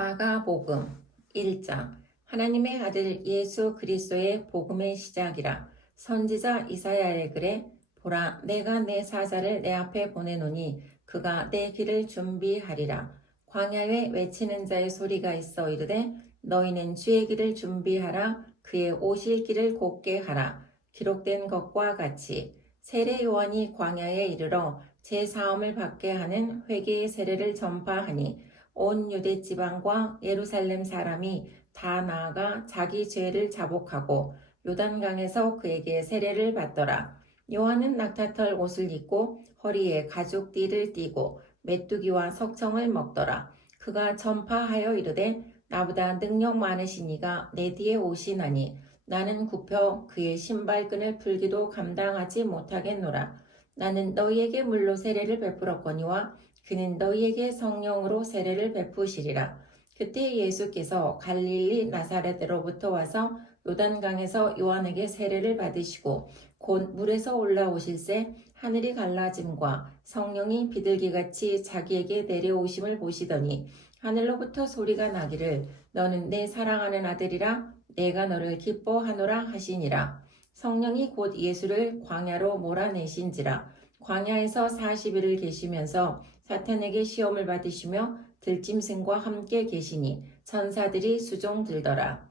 마가복음 1장. 하나님의 아들 예수 그리스도의 복음의 시작이라. 선지자 이사야의 글에 보라, 내가 내 사자를 내 앞에 보내노니 그가 내 길을 준비하리라. 광야에 외치는 자의 소리가 있어 이르되 너희는 주의 길을 준비하라. 그의 오실 길을 곧게 하라. 기록된 것과 같이 세례 요한이 광야에 이르러 제 사함을 받게 하는 회개의 세례를 전파하니 온 유대 지방과 예루살렘 사람이 다 나아가 자기 죄를 자복하고 요단강에서 그에게 세례를 받더라. 요한은 낙타털 옷을 입고 허리에 가죽띠를 띠고 메뚜기와 석청을 먹더라. 그가 전파하여 이르되 나보다 능력 많으신 이가 내 뒤에 오시나니 나는 굽혀 그의 신발끈을 풀기도 감당하지 못하겠노라. 나는 너희에게 물로 세례를 베풀었거니와 그는 너희에게 성령으로 세례를 베푸시리라. 그때 예수께서 갈릴리 나사렛으로부터 와서 요단강에서 요한에게 세례를 받으시고 곧 물에서 올라오실새 하늘이 갈라짐과 성령이 비둘기같이 자기에게 내려오심을 보시더니 하늘로부터 소리가 나기를 너는 내 사랑하는 아들이라 내가 너를 기뻐하노라 하시니라. 성령이 곧 예수를 광야로 몰아내신지라. 광야에서 40일을 계시면서 사탄에게 시험을 받으시며 들짐승과 함께 계시니 천사들이 수종 들더라.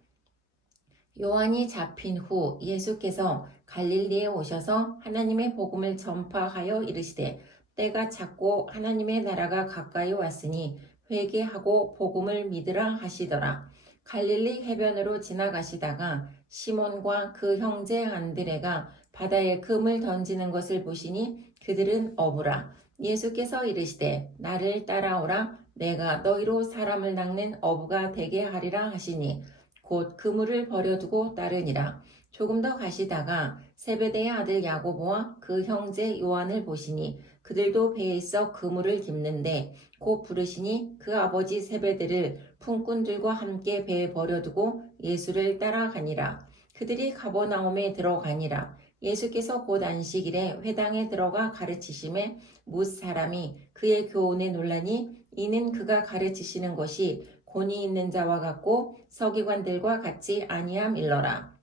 요한이 잡힌 후 예수께서 갈릴리에 오셔서 하나님의 복음을 전파하여 이르시되 때가 찼고 하나님의 나라가 가까이 왔으니 회개하고 복음을 믿으라 하시더라. 갈릴리 해변으로 지나가시다가 시몬과 그 형제 안드레가 바다에 금을 던지는 것을 보시니 그들은 어부라. 예수께서 이르시되 나를 따라오라. 내가 너희로 사람을 낚는 어부가 되게 하리라 하시니 곧 그물을 버려두고 따르니라. 조금 더 가시다가 세베대의 아들 야고보와 그 형제 요한을 보시니 그들도 배에 있어 그물을 깁는데 곧 부르시니 그 아버지 세베대를 품꾼들과 함께 배에 버려두고 예수를 따라가니라. 그들이 가버나움에 들어가니라. 예수께서 곧 안식일에 회당에 들어가 가르치심에 뭇 사람이 그의 교훈에 놀라니 이는 그가 가르치시는 것이 권위 있는 자와 같고 서기관들과 같이 아니함일러라.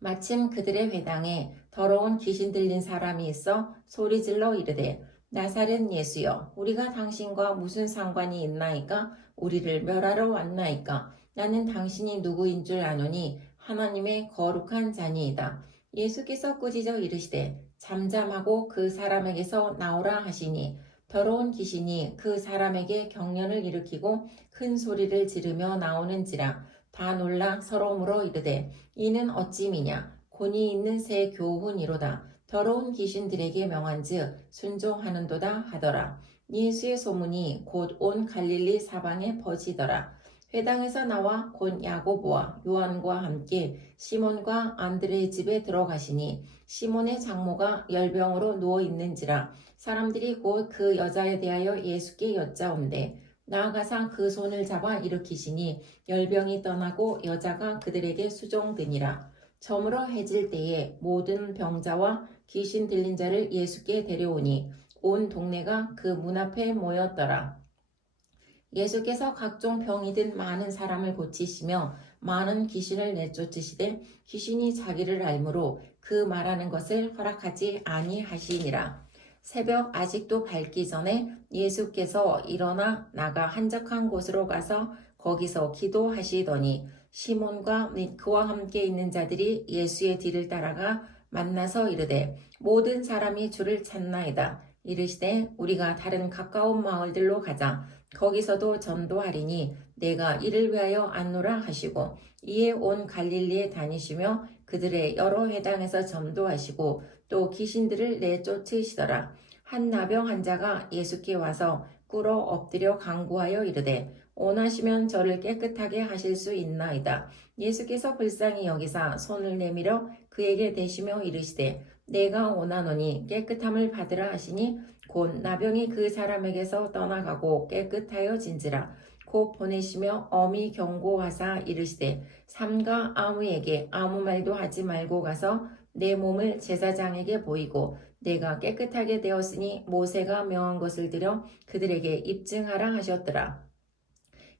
마침 그들의 회당에 더러운 귀신 들린 사람이 있어 소리질러 이르되 나사렛 예수여 우리가 당신과 무슨 상관이 있나이까? 우리를 멸하러 왔나이까? 나는 당신이 누구인 줄 아노니 하나님의 거룩한 자니이다. 예수께서 꾸짖어 이르시되 잠잠하고 그 사람에게서 나오라 하시니 더러운 귀신이 그 사람에게 경련을 일으키고 큰 소리를 지르며 나오는지라. 다 놀라 서로 물어 이르되 이는 어찌미냐? 권위 있는 새 교훈이로다. 더러운 귀신들에게 명한즉 순종하는도다 하더라. 예수의 소문이 곧 온 갈릴리 사방에 퍼지더라. 회당에서 나와 곧 야고보와 요한과 함께 시몬과 안드레의 집에 들어가시니 시몬의 장모가 열병으로 누워 있는지라. 사람들이 곧 그 여자에 대하여 예수께 여짜온대 나아가사 그 손을 잡아 일으키시니 열병이 떠나고 여자가 그들에게 수종드니라. 저물어 해질 때에 모든 병자와 귀신 들린 자를 예수께 데려오니 온 동네가 그 문 앞에 모였더라. 예수께서 각종 병이 든 많은 사람을 고치시며 많은 귀신을 내쫓으시되 귀신이 자기를 알므로 그 말하는 것을 허락하지 아니하시니라. 새벽 아직도 밝기 전에 예수께서 일어나 나가 한적한 곳으로 가서 거기서 기도하시더니 시몬과 및 그와 함께 있는 자들이 예수의 뒤를 따라가 만나서 이르되 모든 사람이 주를 찾나이다. 이르시되 우리가 다른 가까운 마을들로 가자. 거기서도 전도하리니 내가 이를 위하여 안노라 하시고 이에 온 갈릴리에 다니시며 그들의 여러 회당에서 전도하시고 또 귀신들을 내쫓으시더라. 한 나병 환자가 예수께 와서 꿇어 엎드려 간구하여 이르되 원하시면 저를 깨끗하게 하실 수 있나이다. 예수께서 불쌍히 여기사 손을 내밀어 그에게 대시며 이르시되 내가 원하노니 깨끗함을 받으라 하시니 곧 나병이 그 사람에게서 떠나가고 깨끗하여진지라. 곧 보내시며 엄히 경고하사 이르시되 삼가 아무에게 아무 말도 하지 말고 가서 내 몸을 제사장에게 보이고 내가 깨끗하게 되었으니 모세가 명한 것을 들여 그들에게 입증하라 하셨더라.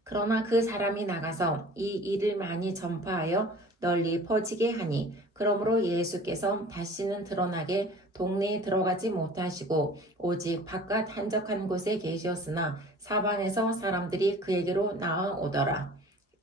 그러나 그 사람이 나가서 이 일을 많이 전파하여 널리 퍼지게 하니 그러므로 예수께서 다시는 드러나게 동네에 들어가지 못하시고 오직 바깥 한적한 곳에 계셨으나 사방에서 사람들이 그에게로 나아오더라.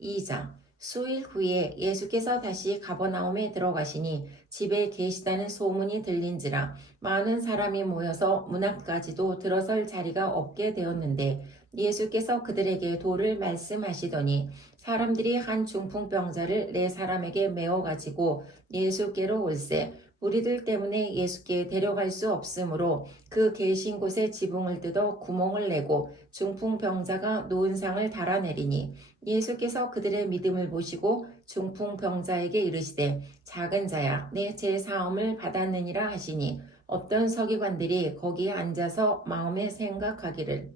2장 수일 후에 예수께서 다시 가버나움에 들어가시니 집에 계시다는 소문이 들린지라 많은 사람이 모여서 문 앞까지도 들어설 자리가 없게 되었는데 예수께서 그들에게 도를 말씀하시더니 사람들이 한 중풍병자를 네 사람에게 메어 가지고 예수께로 올세 무리들 때문에 예수께 데려갈 수 없으므로 그 계신 곳에 지붕을 뜯어 구멍을 내고 중풍병자가 누운 상을 달아내리니 예수께서 그들의 믿음을 보시고 중풍병자에게 이르시되 작은 자야 내 제사함을 받았느니라 하시니 어떤 서기관들이 거기에 앉아서 마음에 생각하기를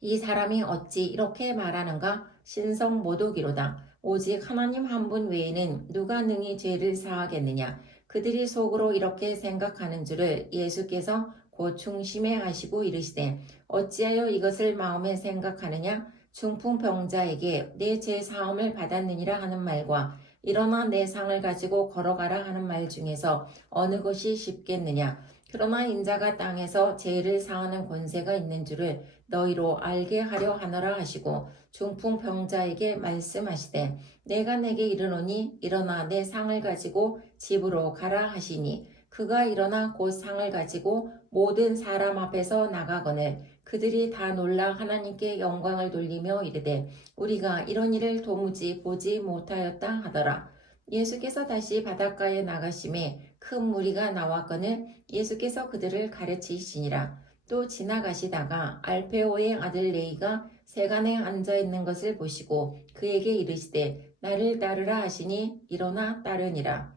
이 사람이 어찌 이렇게 말하는가 신성 모독이로다. 오직 하나님 한 분 외에는 누가 능히 죄를 사하겠느냐. 그들이 속으로 이렇게 생각하는 줄을 예수께서 곧 중심에 하시고 이르시되 어찌하여 이것을 마음에 생각하느냐. 중풍병자에게 내 죄 사함을 받았느니라 하는 말과 일어나 내 상을 가지고 걸어가라 하는 말 중에서 어느 것이 쉽겠느냐. 그러나 인자가 땅에서 죄를 사하는 권세가 있는 줄을 너희로 알게 하려 하노라 하시고 중풍병자에게 말씀하시되 내가 내게 이르노니 일어나 내 상을 가지고 집으로 가라 하시니 그가 일어나 곧 상을 가지고 모든 사람 앞에서 나가거늘 그들이 다 놀라 하나님께 영광을 돌리며 이르되 우리가 이런 일을 도무지 보지 못하였다 하더라. 예수께서 다시 바닷가에 나가심에 큰 무리가 나왔거늘 예수께서 그들을 가르치시니라. 또 지나가시다가 알페오의 아들 레이가 세간에 앉아있는 것을 보시고 그에게 이르시되 나를 따르라 하시니 일어나 따르니라.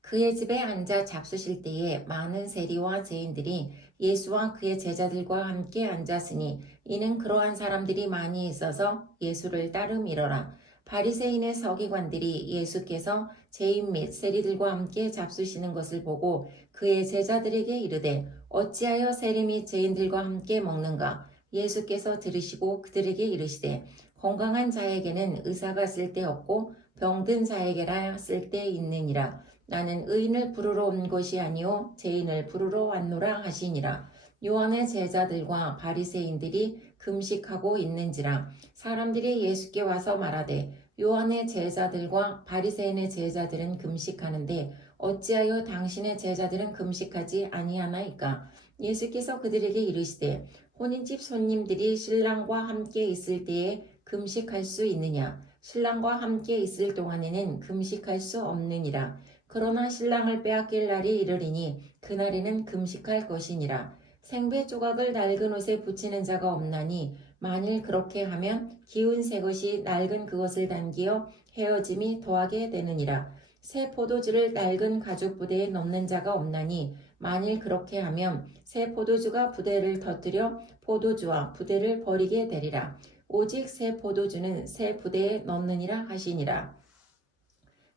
그의 집에 앉아 잡수실 때에 많은 세리와 죄인들이 예수와 그의 제자들과 함께 앉았으니 이는 그러한 사람들이 많이 있어서 예수를 따름이러라. 바리새인의 서기관들이 예수께서 죄인 및 세리들과 함께 잡수시는 것을 보고 그의 제자들에게 이르되 어찌하여 세리 및 죄인들과 함께 먹는가? 예수께서 들으시고 그들에게 이르시되 건강한 자에게는 의사가 쓸데없고 병든 자에게라 쓸데 있느니라. 나는 의인을 부르러 온 것이 아니요 죄인을 부르러 왔노라 하시니라. 요한의 제자들과 바리새인들이 금식하고 있는지라. 사람들이 예수께 와서 말하되 요한의 제자들과 바리새인의 제자들은 금식하는데 어찌하여 당신의 제자들은 금식하지 아니하나이까? 예수께서 그들에게 이르시되 혼인집 손님들이 신랑과 함께 있을 때에 금식할 수 있느냐? 신랑과 함께 있을 동안에는 금식할 수 없느니라. 그러나 신랑을 빼앗길 날이 이르리니 그날에는 금식할 것이니라. 생배 조각을 낡은 옷에 붙이는 자가 없나니 만일 그렇게 하면 기운 새 것이 낡은 그것을 당기어 헤어짐이 더하게 되느니라. 새 포도주를 낡은 가죽 부대에 넣는 자가 없나니 만일 그렇게 하면 새 포도주가 부대를 터뜨려 포도주와 부대를 버리게 되리라. 오직 새 포도주는 새 부대에 넣느니라 하시니라.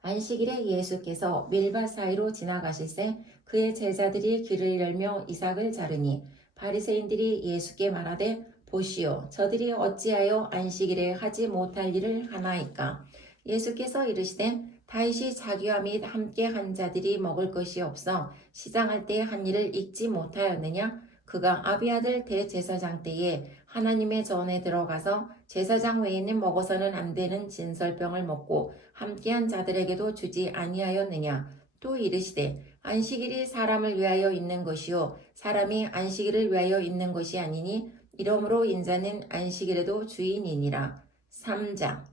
안식일에 예수께서 밀밭 사이로 지나가실새 그의 제자들이 길을 열며 이삭을 자르니 바리새인들이 예수께 말하되 보시오 저들이 어찌하여 안식일에 하지 못할 일을 하나이까. 예수께서 이르시되 다윗이 자기와 및 함께 한 자들이 먹을 것이 없어 시장할 때 한 일을 잊지 못하였느냐. 그가 아비아들 대제사장 때에 하나님의 전에 들어가서 제사장 외에는 먹어서는 안 되는 진설병을 먹고 함께한 자들에게도 주지 아니하였느냐. 또 이르시되 안식일이 사람을 위하여 있는 것이요 사람이 안식일을 위하여 있는 것이 아니니 이러므로 인자는 안식일에도 주인이니라. 3장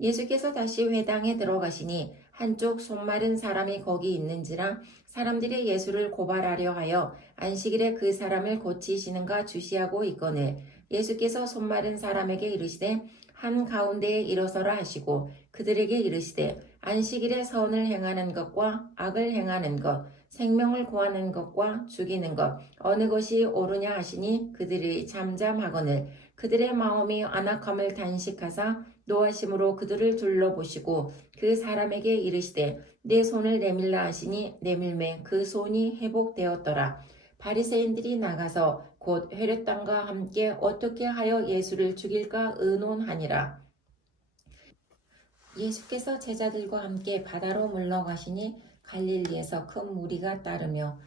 예수께서 다시 회당에 들어가시니 한쪽 손 마른 사람이 거기 있는지라 사람들이 예수를 고발하려 하여 안식일에 그 사람을 고치시는가 주시하고 있거늘 예수께서 손 마른 사람에게 이르시되 한 가운데에 일어서라 하시고 그들에게 이르시되 안식일에 선을 행하는 것과 악을 행하는 것 생명을 구하는 것과 죽이는 것 어느 것이 옳으냐 하시니 그들이 잠잠하거늘 그들의 마음이 안악함을 단식하사 노하심으로 그들을 둘러보시고 그 사람에게 이르시되 내 손을 내밀라 하시니 내밀매 그 손이 회복되었더라. 바리새인들이 나가서 곧 헤롯 왕과 함께 어떻게 하여 예수를 죽일까 의논하니라. 예수께서 제자들과 함께 바다로 물러가시니 갈릴리에서 큰 무리가 따르며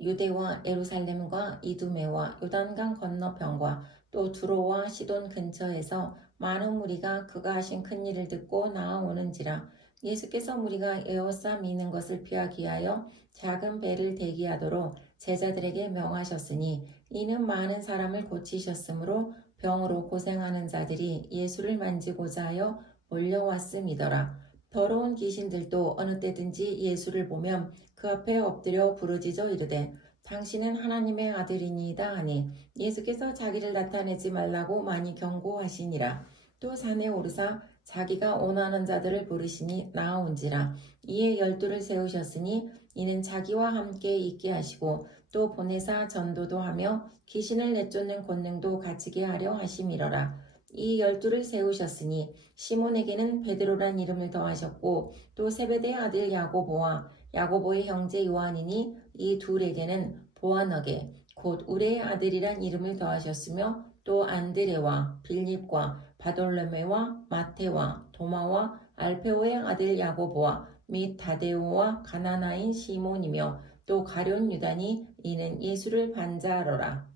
유대와 예루살렘과 이두메와 요단강 건너편과 또 두로와 시돈 근처에서 많은 무리가 그가 하신 큰 일을 듣고 나아오는지라. 예수께서 무리가 에워싸 미는 것을 피하기 위하여 작은 배를 대기하도록 제자들에게 명하셨으니 이는 많은 사람을 고치셨으므로 병으로 고생하는 자들이 예수를 만지고자 하여 몰려왔음이더라. 더러운 귀신들도 어느 때든지 예수를 보면 그 앞에 엎드려 부르짖어 이르되 당신은 하나님의 아들이니이다 하니 예수께서 자기를 나타내지 말라고 많이 경고하시니라. 또 산에 오르사 자기가 원하는 자들을 부르시니 나아온지라. 이에 12를 세우셨으니 이는 자기와 함께 있게 하시고 또 보내사 전도도 하며 귀신을 내쫓는 권능도 가지게 하려 하심이러라. 이 12를 세우셨으니 시몬에게는 베드로란 이름을 더하셨고 또 세베대의 아들 야고보와 야고보의 형제 요한이니 이 둘에게는 보아너게 곧 우레의 아들이란 이름을 더하셨으며 또 안드레와 빌립과 바돌로메와 마테와 도마와 알페오의 아들 야고보와 및 다데오와 가나나인 시몬이며 또 가룟 유다니 이는 예수를 반자하더라.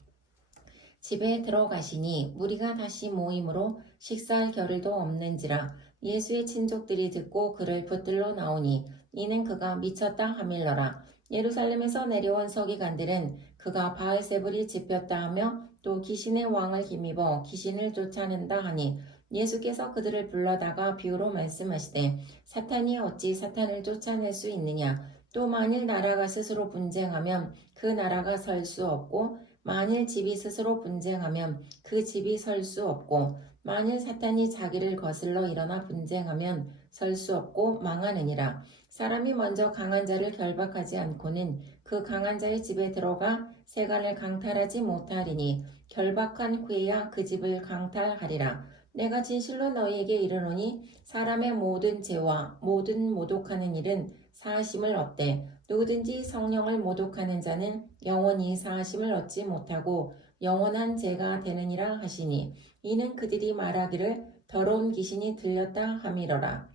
집에 들어가시니 무리가 다시 모임으로 식사할 겨를도 없는지라. 예수의 친족들이 듣고 그를 붙들러 나오니 이는 그가 미쳤다 하밀러라. 예루살렘에서 내려온 서기관들은 그가 바알세불이 집혔다 하며 또 귀신의 왕을 힘입어 귀신을 쫓아낸다 하니 예수께서 그들을 불러다가 비유로 말씀하시되 사탄이 어찌 사탄을 쫓아낼 수 있느냐. 또 만일 나라가 스스로 분쟁하면 그 나라가 설 수 없고 만일 집이 스스로 분쟁하면 그 집이 설 수 없고 만일 사탄이 자기를 거슬러 일어나 분쟁하면 설 수 없고 망하느니라. 사람이 먼저 강한 자를 결박하지 않고는 그 강한 자의 집에 들어가 세간을 강탈하지 못하리니 결박한 후에야 그 집을 강탈하리라. 내가 진실로 너희에게 이르노니 사람의 모든 죄와 모든 모독하는 일은 사하심을 얻되 누구든지 성령을 모독하는 자는 영원히 사하심을 얻지 못하고 영원한 죄가 되느니라 하시니 이는 그들이 말하기를 더러운 귀신이 들렸다 함이러라.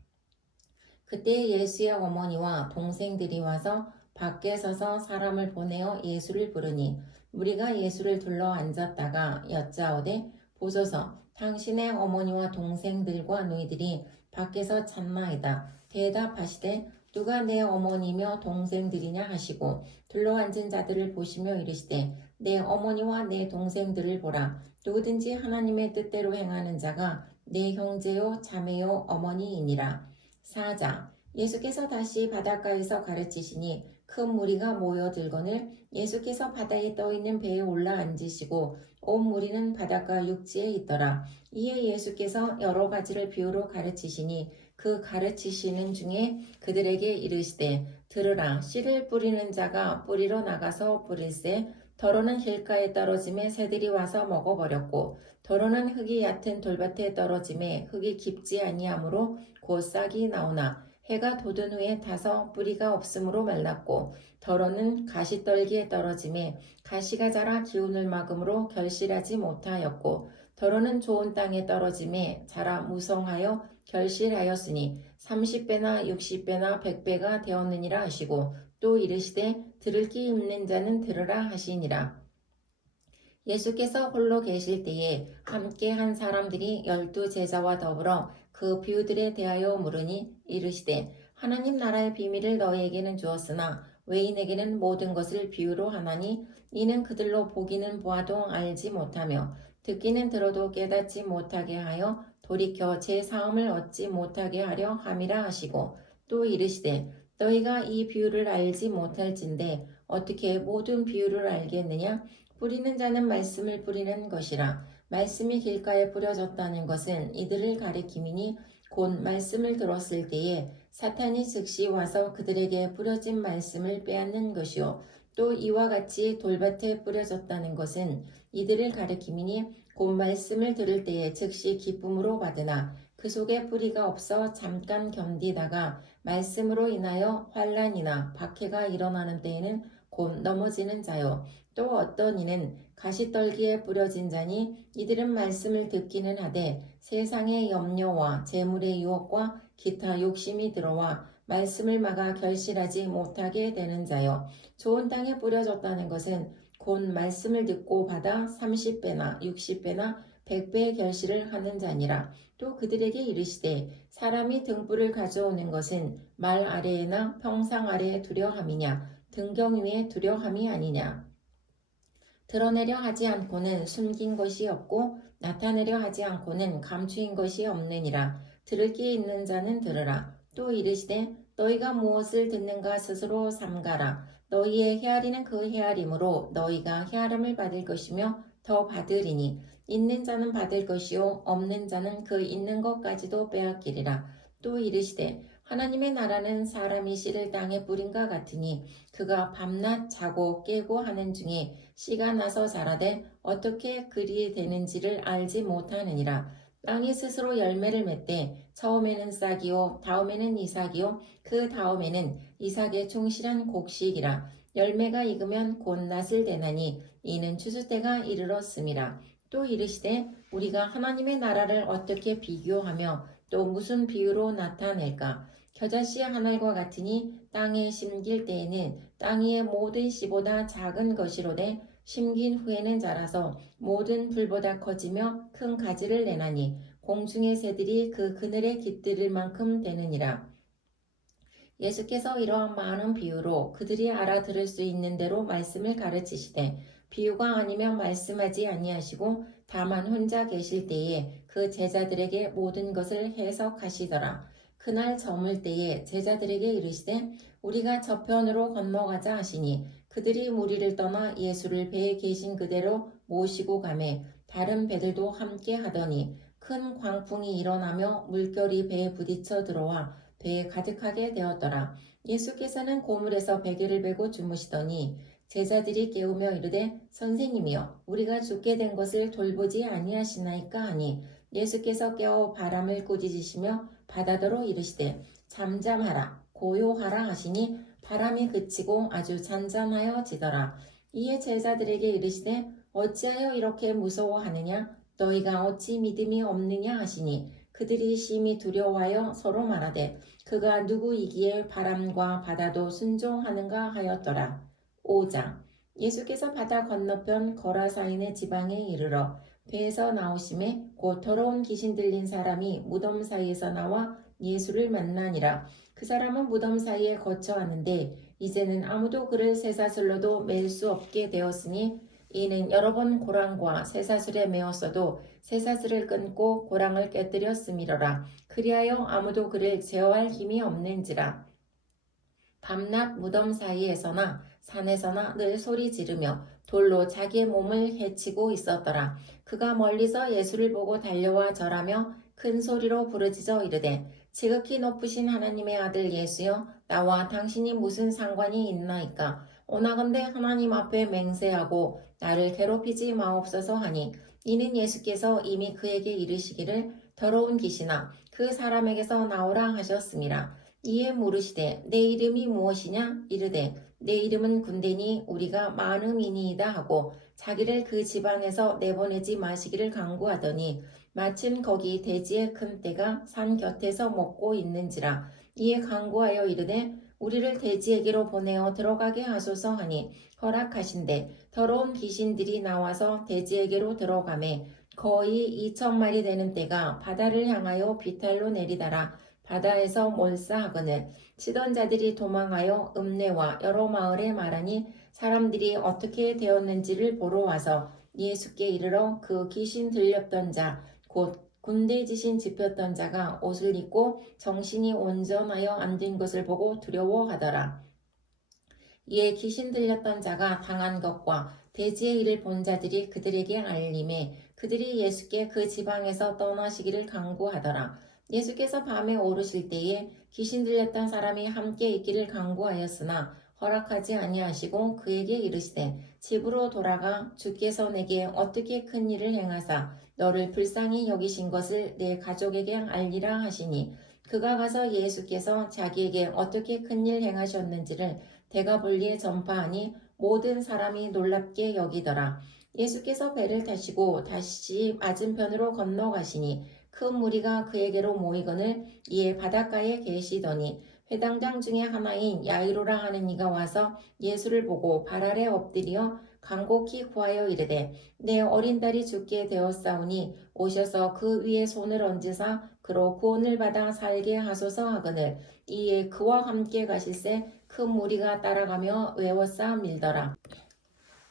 그때 예수의 어머니와 동생들이 와서 밖에 서서 사람을 보내어 예수를 부르니 무리가 예수를 둘러 앉았다가 여짜오되 보소서 당신의 어머니와 동생들과 너희들이 밖에서 찾나이다. 대답하시되 누가 내 어머니며 동생들이냐 하시고 둘러앉은 자들을 보시며 이르시되 내 어머니와 내 동생들을 보라. 누구든지 하나님의 뜻대로 행하는 자가 내 형제요 자매요 어머니이니라. 4장 예수께서 다시 바닷가에서 가르치시니 큰 무리가 모여들거늘 예수께서 바다에 떠있는 배에 올라 앉으시고 온 무리는 바닷가 육지에 있더라. 이에 예수께서 여러 가지를 비유로 가르치시니 그 가르치시는 중에 그들에게 이르시되 들으라. 씨를 뿌리는 자가 뿌리러 나가서 뿌릴새 더러는 길가에 떨어짐에 새들이 와서 먹어버렸고 더러는 흙이 얕은 돌밭에 떨어짐에 흙이 깊지 아니하므로 곧 싹이 나오나 해가 돋은 후에 타서 뿌리가 없으므로 말랐고 더러는 가시떨기에 떨어짐에 가시가 자라 기운을 막음으로 결실하지 못하였고 더러는 좋은 땅에 떨어짐에 자라 무성하여 결실하였으니 30배나 60배나 100배가 되었느니라 하시고 또 이르시되 들을 귀 있는 자는 들으라 하시니라. 예수께서 홀로 계실 때에 함께 한 사람들이 12 제자와 더불어 그 비유들에 대하여 물으니 이르시되 하나님 나라의 비밀을 너희에게는 주었으나 외인에게는 모든 것을 비유로 하나니 이는 그들로 보기는 보아도 알지 못하며 듣기는 들어도 깨닫지 못하게 하여 돌이켜 제 사함을 얻지 못하게 하려 함이라 하시고 또 이르시되 너희가 이 비유를 알지 못할진대 어떻게 모든 비유를 알겠느냐. 뿌리는 자는 말씀을 뿌리는 것이라. 말씀이 길가에 뿌려졌다는 것은 이들을 가리킴이니 곧 말씀을 들었을 때에 사탄이 즉시 와서 그들에게 뿌려진 말씀을 빼앗는 것이요. 또 이와 같이 돌밭에 뿌려졌다는 것은 이들을 가리킴이니 곧 말씀을 들을 때에 즉시 기쁨으로 받으나 그 속에 뿌리가 없어 잠깐 견디다가 말씀으로 인하여 환난이나 박해가 일어나는 때에는 곧 넘어지는 자요. 또 어떤 이는 가시떨기에 뿌려진 자니 이들은 말씀을 듣기는 하되 세상의 염려와 재물의 유혹과 기타 욕심이 들어와 말씀을 막아 결실하지 못하게 되는 자요. 좋은 땅에 뿌려졌다는 것은 곧 말씀을 듣고 받아 30배나 60배나 100배의 결실을 하는 자니라. 또 그들에게 이르시되 사람이 등불을 가져오는 것은 말 아래에나 평상 아래에 두려 함이냐 등경 위에 두려 함이 아니냐. 드러내려 하지 않고는 숨긴 것이 없고 나타내려 하지 않고는 감추인 것이 없느니라. 들을 귀 있는 자는 들으라. 또 이르시되 너희가 무엇을 듣는가 스스로 삼가라. 너희의 헤아리는 그 헤아림으로 너희가 헤아림을 받을 것이며 더 받으리니 있는 자는 받을 것이요 없는 자는 그 있는 것까지도 빼앗기리라. 또 이르시되 하나님의 나라는 사람이 씨를 땅에 뿌린과 같으니 그가 밤낮 자고 깨고 하는 중에 씨가 나서 자라되 어떻게 그리 되는지를 알지 못하느니라. 땅이 스스로 열매를 맺되 처음에는 싹이요 다음에는 이삭이요 그 다음에는 이삭의 충실한 곡식이라. 열매가 익으면 곧 낫을 대나니 이는 추수 때가 이르렀음이라. 또 이르시되 우리가 하나님의 나라를 어떻게 비교하며 또 무슨 비유로 나타낼까? 겨자씨 한 알과 같으니 땅에 심길 때에는 땅 위의 모든 씨보다 작은 것이로되 심긴 후에는 자라서 모든 풀보다 커지며 큰 가지를 내나니 공중의 새들이 그 그늘에 깃들일 만큼 되느니라. 예수께서 이러한 많은 비유로 그들이 알아들을 수 있는 대로 말씀을 가르치시되 비유가 아니면 말씀하지 아니하시고 다만 혼자 계실 때에 그 제자들에게 모든 것을 해석하시더라. 그날 저물 때에 제자들에게 이르시되 우리가 저편으로 건너가자 하시니 그들이 무리를 떠나 예수를 배에 계신 그대로 모시고 가매 다른 배들도 함께 하더니 큰 광풍이 일어나며 물결이 배에 부딪혀 들어와 배에 가득하게 되었더라. 예수께서는 고물에서 베개를 베고 주무시더니 제자들이 깨우며 이르되 선생님이여 우리가 죽게 된 것을 돌보지 아니하시나이까 하니 예수께서 깨어 바람을 꾸짖으시며 바다더러 이르시되 잠잠하라 고요하라 하시니 바람이 그치고 아주 잔잔하여 지더라. 이에 제자들에게 이르시되 어찌하여 이렇게 무서워하느냐 너희가 어찌 믿음이 없느냐 하시니 그들이 심히 두려워하여 서로 말하되 그가 누구이기에 바람과 바다도 순종하는가 하였더라. 5장 예수께서 바다 건너편 거라사인의 지방에 이르러 배에서 나오심에 곧 더러운 귀신 들린 사람이 무덤 사이에서 나와 예수를 만나니라. 그 사람은 무덤 사이에 거처하는데 이제는 아무도 그를 쇠사슬로도 맬 수 없게 되었으니 이는 여러 번 고랑과 쇠사슬에 메었어도 쇠사슬을 끊고 고랑을 깨뜨렸음이로라. 그리하여 아무도 그를 제어할 힘이 없는지라. 밤낮 무덤 사이에서나 산에서나 늘 소리 지르며 돌로 자기의 몸을 해치고 있었더라. 그가 멀리서 예수를 보고 달려와 절하며 큰 소리로 부르짖어 이르되 지극히 높으신 하나님의 아들 예수여 나와 당신이 무슨 상관이 있나이까. 오나건대 하나님 앞에 맹세하고 나를 괴롭히지 마옵소서 하니 이는 예수께서 이미 그에게 이르시기를 더러운 귀신아 그 사람에게서 나오라 하셨습니다. 이에 물으시되 내 이름이 무엇이냐 이르되 내 이름은 군대니 우리가 많음이니이다 하고 자기를 그 지방에서 내보내지 마시기를 간구하더니 마침 거기 돼지의 큰 떼가 산 곁에서 먹고 있는지라. 이에 간구하여 이르되 우리를 돼지에게로 보내어 들어가게 하소서 하니 허락하신대 더러운 귀신들이 나와서 돼지에게로 들어가매 거의 2,000마리 되는 떼가 바다를 향하여 비탈로 내리다라 바다에서 몰사하거늘 치던 자들이 도망하여 읍내와 여러 마을에 말하니 사람들이 어떻게 되었는지를 보러 와서 예수께 이르러 그 귀신 들렸던 자 곧 군대지신 집혔던 자가 옷을 입고 정신이 온전하여 앉은 것을 보고 두려워하더라. 이에 귀신 들렸던 자가 당한 것과 돼지의 일을 본 자들이 그들에게 알림해 그들이 예수께 그 지방에서 떠나시기를 간구하더라. 예수께서 밤에 오르실 때에 귀신 들렸던 사람이 함께 있기를 간구하였으나 허락하지 아니하시고 그에게 이르시되 집으로 돌아가 주께서 내게 어떻게 큰 일을 행하사 너를 불쌍히 여기신 것을 내 가족에게 알리라 하시니 그가 가서 예수께서 자기에게 어떻게 큰 일 행하셨는지를 대가볼리에 전파하니 모든 사람이 놀랍게 여기더라. 예수께서 배를 타시고 다시 맞은편으로 건너가시니 큰 무리가 그에게로 모이거늘 이에 바닷가에 계시더니 회당장 중에 하나인 야이로라 하는 이가 와서 예수를 보고 발 아래 엎드려 간곡히 구하여 이르되 내 어린 딸이 죽게 되었사오니 오셔서 그 위에 손을 얹으사 그로 구원을 받아 살게 하소서 하거늘 이에 그와 함께 가실새 큰 무리가 따라가며 외워싸 밀더라.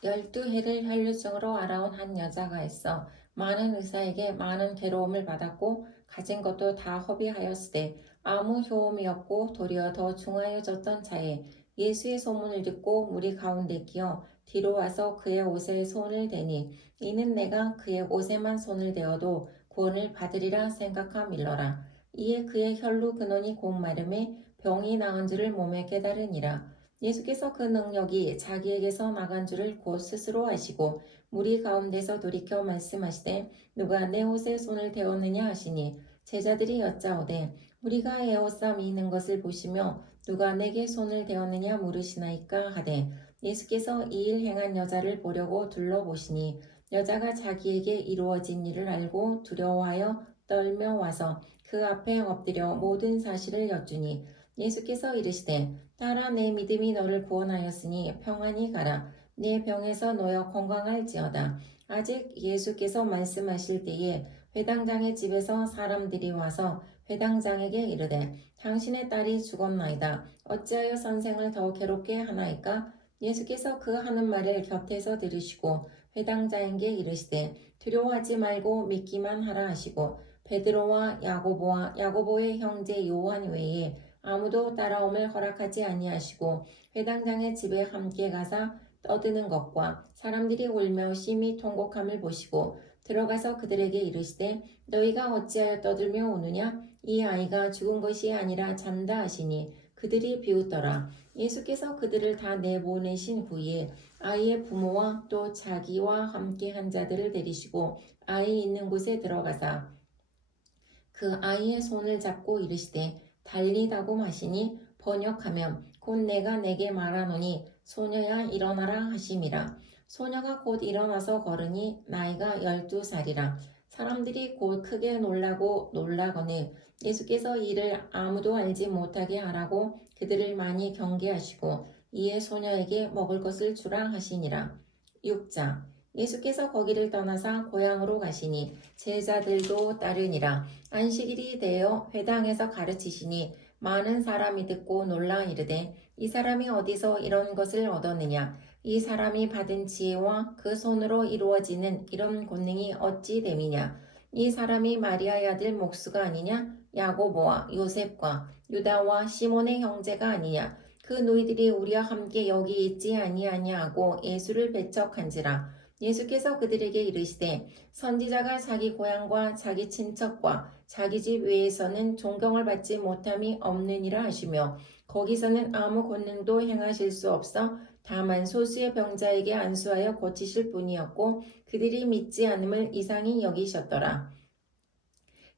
12해를 혈류증으로 알아온 한 여자가 있어 많은 의사에게 많은 괴로움을 받았고 가진 것도 다 허비하였으되 아무 효험이 없고 도리어 더 중하여졌던 차에 예수의 소문을 듣고 무리 가운데 끼어 뒤로 와서 그의 옷에 손을 대니 이는 내가 그의 옷에만 손을 대어도 구원을 받으리라 생각함일러라. 이에 그의 혈루 근원이 곧 마름에 병이 나은 줄을 몸에 깨달으니라. 예수께서 그 능력이 자기에게서 나간 줄을 곧 스스로 아시고 무리 가운데서 돌이켜 말씀하시되 누가 내 옷에 손을 대었느냐 하시니 제자들이 여짜오되 우리가 에워싸 미는 것을 보시며 누가 내게 손을 대었느냐 물으시나이까 하되 예수께서 이 일 행한 여자를 보려고 둘러보시니 여자가 자기에게 이루어진 일을 알고 두려워하여 떨며 와서 그 앞에 엎드려 모든 사실을 여쭈니 예수께서 이르시되 딸아 내 믿음이 너를 구원하였으니 평안히 가라. 내 병에서 놓여 건강할지어다. 아직 예수께서 말씀하실 때에 회당장의 집에서 사람들이 와서 회당장에게 이르되 당신의 딸이 죽었나이다. 어찌하여 선생을 더 괴롭게 하나이까? 예수께서 그 하는 말을 곁에서 들으시고 회당장에게 이르시되 두려워하지 말고 믿기만 하라 하시고 베드로와 야고보와 야고보의 형제 요한 외에 아무도 따라옴을 허락하지 아니하시고 회당장의 집에 함께 가사 떠드는 것과 사람들이 울며 심히 통곡함을 보시고 들어가서 그들에게 이르시되 너희가 어찌하여 떠들며 우느냐? 이 아이가 죽은 것이 아니라 잔다 하시니 그들이 비웃더라. 예수께서 그들을 다 내보내신 후에 아이의 부모와 또 자기와 함께 한 자들을 데리시고 아이 있는 곳에 들어가사 그 아이의 손을 잡고 이르시되 달리다고 하시니 번역하면 곧 내가 내게 말하노니 소녀야 일어나라 하심이라. 소녀가 곧 일어나서 걸으니 나이가 12살이라. 사람들이 곧 크게 놀라고 놀라거늘 예수께서 이를 아무도 알지 못하게 하라고 그들을 많이 경계하시고 이에 소녀에게 먹을 것을 주라 하시니라. 6장 예수께서 거기를 떠나사 고향으로 가시니 제자들도 따르니라. 안식일이 되어 회당에서 가르치시니 많은 사람이 듣고 놀라 이르되 이 사람이 어디서 이런 것을 얻었느냐? 이 사람이 받은 지혜와 그 손으로 이루어지는 이런 권능이 어찌 됨이냐? 이 사람이 마리아의 아들 목수가 아니냐? 야고보와 요셉과 유다와 시몬의 형제가 아니냐? 그 너희들이 우리와 함께 여기 있지 아니하냐 하고 예수를 배척한지라. 예수께서 그들에게 이르시되 선지자가 자기 고향과 자기 친척과 자기 집 외에서는 존경을 받지 못함이 없느니라 하시며 거기서는 아무 권능도 행하실 수 없어 다만 소수의 병자에게 안수하여 고치실 뿐이었고 그들이 믿지 않음을 이상히 여기셨더라.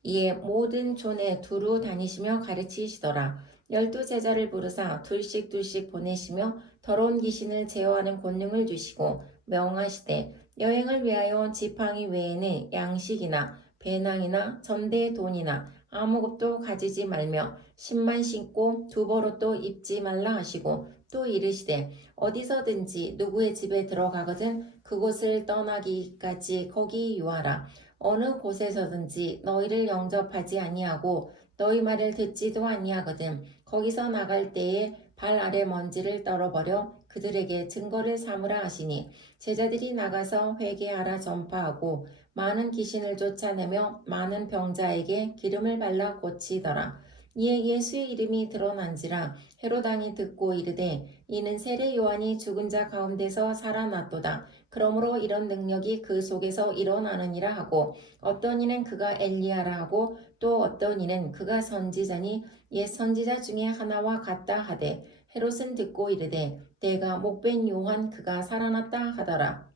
이에 모든 촌에 두루 다니시며 가르치시더라. 12제자를 부르사 둘씩 보내시며 더러운 귀신을 제어하는 권능을 주시고 명하시되 여행을 위하여 지팡이 외에는 양식이나 배낭이나 전대의 돈이나 아무것도 가지지 말며 신만 신고 두벌옷도 입지 말라 하시고 또 이르시되 어디서든지 누구의 집에 들어가거든 그곳을 떠나기까지 거기 유하라. 어느 곳에서든지 너희를 영접하지 아니하고 너희 말을 듣지도 아니하거든 거기서 나갈 때에 발 아래 먼지를 떨어버려 그들에게 증거를 삼으라 하시니 제자들이 나가서 회개하라 전파하고 많은 귀신을 쫓아내며 많은 병자에게 기름을 발라 고치더라. 이에 예수의 이름이 드러난지라 헤롯 왕이 듣고 이르되 이는 세례 요한이 죽은 자 가운데서 살아났도다. 그러므로 이런 능력이 그 속에서 일어나느니라 하고 어떤 이는 그가 엘리야라 하고 또 어떤 이는 그가 선지자니 옛 선지자 중에 하나와 같다 하되 헤롯은 듣고 이르되 내가 목벤 요한 그가 살아났다 하더라.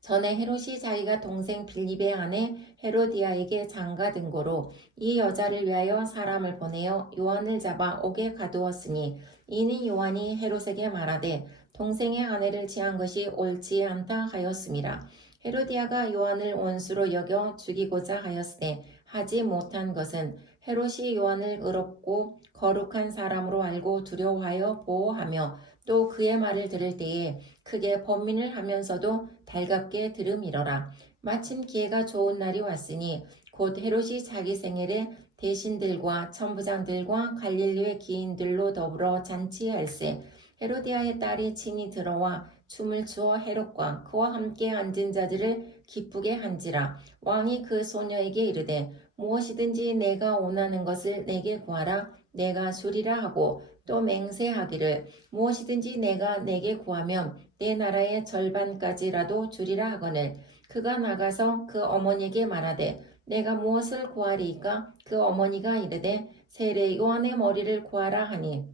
전에 헤롯이 자기가 동생 빌립의 아내 헤로디아에게 장가든 고로 이 여자를 위하여 사람을 보내어 요한을 잡아 옥에 가두었으니 이는 요한이 헤롯에게 말하되 동생의 아내를 취한 것이 옳지 않다 하였음이라. 헤로디아가 요한을 원수로 여겨 죽이고자 하였으되 하지 못한 것은 헤롯이 요한을 의롭고 거룩한 사람으로 알고 두려워하여 보호하며 또 그의 말을 들을 때에 크게 번민을 하면서도 달갑게 들음이러라. 마침 기회가 좋은 날이 왔으니 곧 헤롯이 자기 생일에 대신들과 천부장들과 갈릴리의 기인들로 더불어 잔치할세. 헤로디아의 딸이 친히 들어와 춤을 추어 헤롯과 그와 함께 앉은 자들을 기쁘게 한지라. 왕이 그 소녀에게 이르되 무엇이든지 내가 원하는 것을 내게 구하라. 내가 주리라 하고 또 맹세하기를 무엇이든지 내가 내게 구하면 내 나라의 절반까지라도 주리라 하거늘. 그가 나가서 그 어머니에게 말하되 내가 무엇을 구하리이까? 그 어머니가 이르되 세례 요한의 머리를 구하라 하니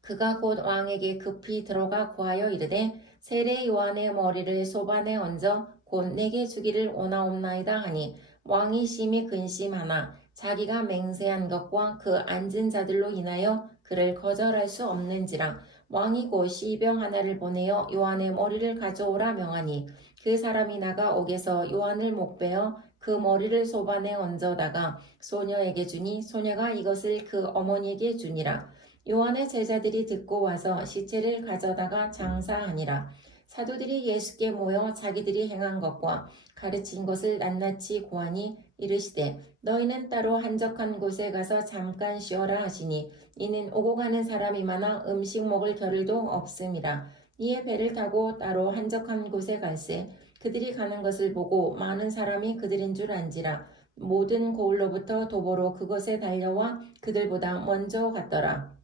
그가 곧 왕에게 급히 들어가 구하여 이르되 세례 요한의 머리를 소반에 얹어 곧 내게 주기를 원하옵나이다 하니 왕이 심히 근심하나 자기가 맹세한 것과 그 앉은 자들로 인하여 그를 거절할 수 없는지라. 왕이 곧 시병 하나를 보내어 요한의 머리를 가져오라 명하니 그 사람이 나가 옥에서 요한을 목베어 그 머리를 소반에 얹어다가 소녀에게 주니 소녀가 이것을 그 어머니에게 주니라. 요한의 제자들이 듣고 와서 시체를 가져다가 장사하니라. 사도들이 예수께 모여 자기들이 행한 것과 가르친 것을 낱낱이 고하니 이르시되 너희는 따로 한적한 곳에 가서 잠깐 쉬어라 하시니 이는 오고 가는 사람이 많아 음식 먹을 겨를도 없음이라. 이에 배를 타고 따로 한적한 곳에 갈새 그들이 가는 것을 보고 많은 사람이 그들인 줄 안지라. 모든 고을로부터 도보로 그곳에 달려와 그들보다 먼저 갔더라.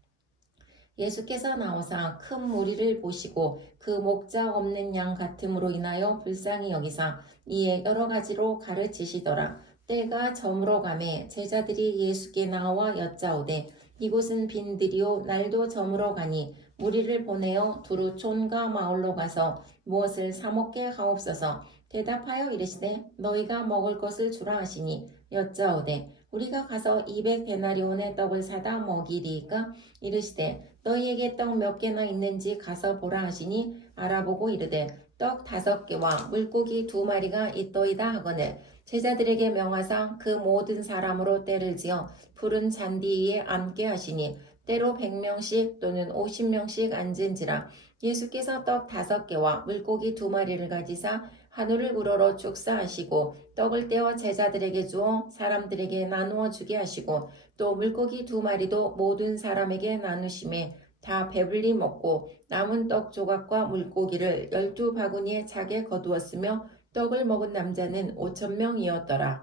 예수께서 나오사 큰 무리를 보시고 그 목자 없는 양 같음으로 인하여 불쌍히 여기사 이에 여러 가지로 가르치시더라. 때가 저물어 가매 제자들이 예수께 나와 여짜오되 이곳은 빈들이요 날도 저물어 가니 무리를 보내어 두루 촌과 마을로 가서 무엇을 사 먹게 하옵소서. 대답하여 이르시되 너희가 먹을 것을 주라 하시니 여짜오되 우리가 가서 200데나리온의 떡을 사다 먹이리이까? 이르시되 너희에게 떡 몇 개나 있는지 가서 보라 하시니 알아보고 이르되 떡 5개와 물고기 2마리가 있더이다 하거늘. 제자들에게 명하사 그 모든 사람으로 때를 지어 푸른 잔디 위에 앉게 하시니 때로 100명씩 또는 50명씩 앉은지라. 예수께서 떡 5개와 물고기 2마리를 가지사 하늘을 우러러 축사하시고 떡을 떼어 제자들에게 주어 사람들에게 나누어 주게 하시고 또 물고기 2마리도 모든 사람에게 나누심에 다 배불리 먹고 남은 떡 조각과 물고기를 12바구니에 차게 거두었으며 떡을 먹은 남자는 5,000명이었더라.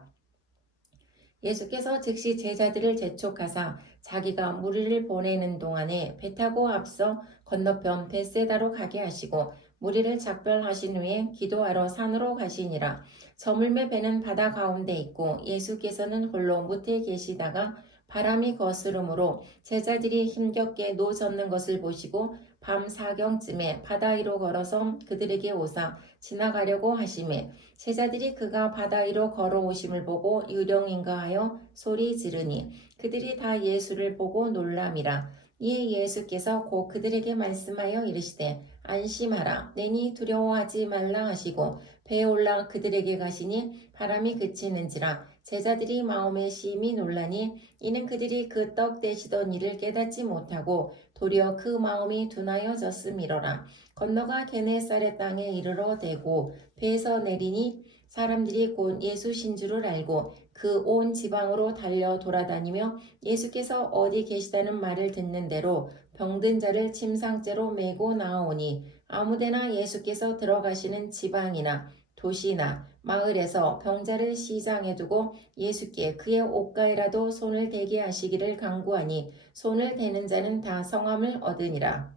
예수께서 즉시 제자들을 재촉하사 자기가 무리를 보내는 동안에 배 타고 앞서 건너편 벳세다로 가게 하시고 무리를 작별하신 후에 기도하러 산으로 가시니라. 저물매 배는 바다 가운데 있고 예수께서는 홀로 무태에 계시다가 바람이 거스름으로 제자들이 힘겹게 노 젓는 것을 보시고 밤 4경쯤에 바다 위로 걸어서 그들에게 오사 지나가려고 하시매 제자들이 그가 바다 위로 걸어오심을 보고 유령인가 하여 소리 지르니 그들이 다 예수를 보고 놀람이라. 이에 예수께서 곧 그들에게 말씀하여 이르시되 안심하라 내니 두려워하지 말라 하시고 배에 올라 그들에게 가시니 바람이 그치는지라. 제자들이 마음에 심히 놀라니 이는 그들이 그 떡 떼시던 일을 깨닫지 못하고 도리어 그 마음이 둔하여졌음이로라. 건너가 게네사렛 땅에 이르러 대고 배에서 내리니 사람들이 곧 예수신 줄을 알고 그 온 지방으로 달려 돌아다니며 예수께서 어디 계시다는 말을 듣는 대로 병든 자를 침상째로 메고 나아오니 아무데나 예수께서 들어가시는 지방이나 도시나 마을에서 병자를 시장에 두고 예수께 그의 옷가에라도 손을 대게 하시기를 간구하니 손을 대는 자는 다 성함을 얻으니라.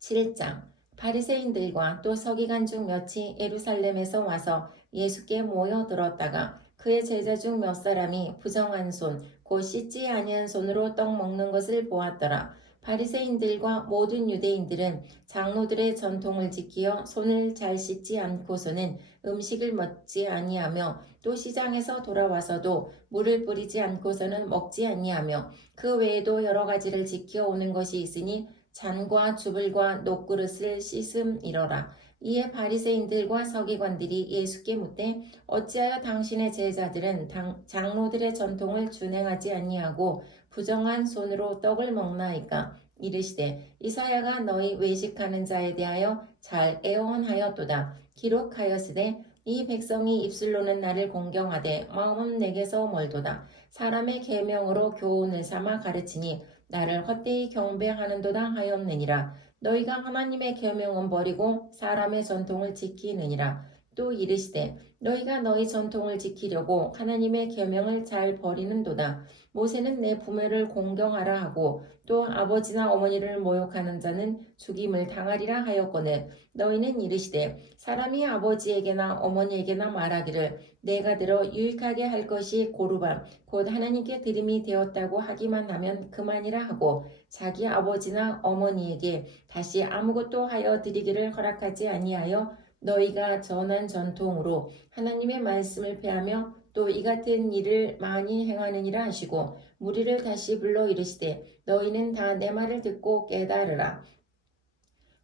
7장 바리새인들과 또 서기관 중 몇이 예루살렘에서 와서 예수께 모여들었다가 그의 제자 중 몇 사람이 부정한 손 곧 씻지 아니한 손으로 떡 먹는 것을 보았더라. 바리새인들과 모든 유대인들은 장로들의 전통을 지키어 손을 잘 씻지 않고서는 음식을 먹지 아니하며 또 시장에서 돌아와서도 물을 뿌리지 않고서는 먹지 아니하며 그 외에도 여러 가지를 지켜 오는 것이 있으니 잔과 주불과 녹그릇을 씻음이러라. 이에 바리새인들과 서기관들이 예수께 묻되 어찌하여 당신의 제자들은 장로들의 전통을 준행하지 아니하고 부정한 손으로 떡을 먹나이까? 이르시되 이사야가 너희 외식하는 자에 대하여 잘 애언하였도다. 기록하였으되 이 백성이 입술로는 나를 공경하되 마음은 내게서 멀도다. 사람의 계명으로 교훈을 삼아 가르치니 나를 헛되이 경배하는도다 하였느니라. 너희가 하나님의 계명은 버리고 사람의 전통을 지키느니라. 또 이르시되 너희가 너희 전통을 지키려고 하나님의 계명을 잘 버리는도다. 모세는 내 부모를 공경하라 하고 또 아버지나 어머니를 모욕하는 자는 죽임을 당하리라 하였거늘 너희는 이르시되 사람이 아버지에게나 어머니에게나 말하기를 내가 들어 유익하게 할 것이 고르밤 곧 하나님께 드림이 되었다고 하기만 하면 그만이라 하고 자기 아버지나 어머니에게 다시 아무것도 하여 드리기를 허락하지 아니하여 너희가 전한 전통으로 하나님의 말씀을 폐하며 또 이 같은 일을 많이 행하느니라 하시고 무리를 다시 불러 이르시되 너희는 다 내 말을 듣고 깨달으라.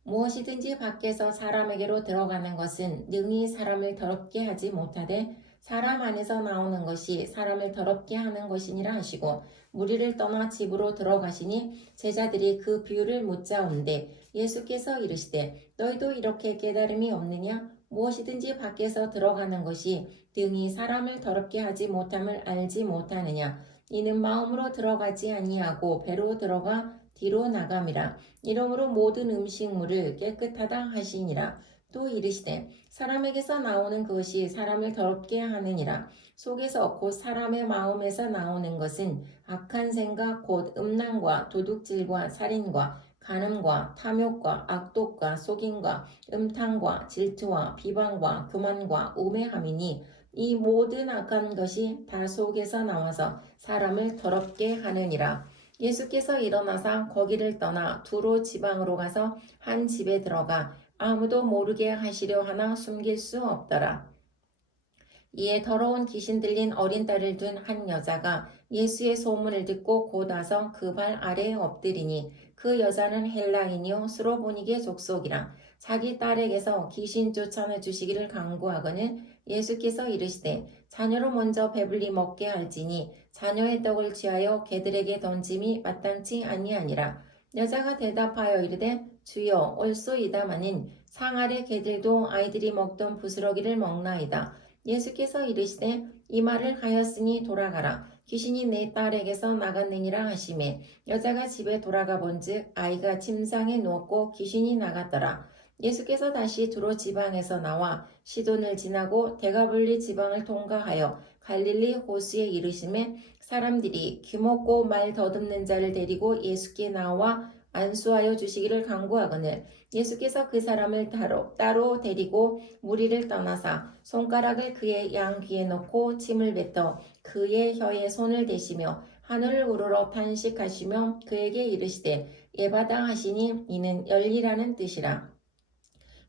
무엇이든지 밖에서 사람에게로 들어가는 것은 능히 사람을 더럽게 하지 못하되 사람 안에서 나오는 것이 사람을 더럽게 하는 것이니라 하시고 무리를 떠나 집으로 들어가시니 제자들이 그 비유를 묻자온데 예수께서 이르시되 너희도 이렇게 깨달음이 없느냐? 무엇이든지 밖에서 들어가는 것이 등이 사람을 더럽게 하지 못함을 알지 못하느냐? 이는 마음으로 들어가지 아니하고 배로 들어가 뒤로 나감이라. 이러므로 모든 음식물을 깨끗하다 하시니라. 또 이르시되 사람에게서 나오는 것이 사람을 더럽게 하느니라. 속에서 곧 사람의 마음에서 나오는 것은 악한 생각 곧 음란과 도둑질과 살인과 간음과 탐욕과 악독과 속임과 음탕과 질투와 비방과 교만과 우매함이니 이 모든 악한 것이 다 속에서 나와서 사람을 더럽게 하느니라. 예수께서 일어나사 거기를 떠나 두로 지방으로 가서 한 집에 들어가 아무도 모르게 하시려 하나 숨길 수 없더라. 이에 더러운 귀신 들린 어린 딸을 둔 한 여자가 예수의 소문을 듣고 곧 와서 그 발 아래에 엎드리니 그 여자는 헬라인이요 스로보니게 족속이라. 자기 딸에게서 귀신 쫓아내 주시기를 간구하거늘 예수께서 이르시되 자녀로 먼저 배불리 먹게 할지니 자녀의 떡을 취하여 개들에게 던짐이 마땅치 아니하니라. 여자가 대답하여 이르되 주여 올소이다마는 상 아래 개들도 아이들이 먹던 부스러기를 먹나이다. 예수께서 이르시되 이 말을 하였으니 돌아가라. 귀신이 내 딸에게서 나갔느니라 하시매 여자가 집에 돌아가 본즉 아이가 침상에 누웠고 귀신이 나갔더라. 예수께서 다시 두로 지방에서 나와 시돈을 지나고 데가블리 지방을 통과하여 갈릴리 호수에 이르시매 사람들이 귀먹고 말 더듬는 자를 데리고 예수께 나와 안수하여 주시기를 간구하거늘 예수께서 그 사람을 따로 데리고 무리를 떠나사 손가락을 그의 양 귀에 넣고 침을 뱉어 그의 혀에 손을 대시며 하늘을 우러러 탄식하시며 그에게 이르시되 예바다 하시니 이는 열리라는 뜻이라.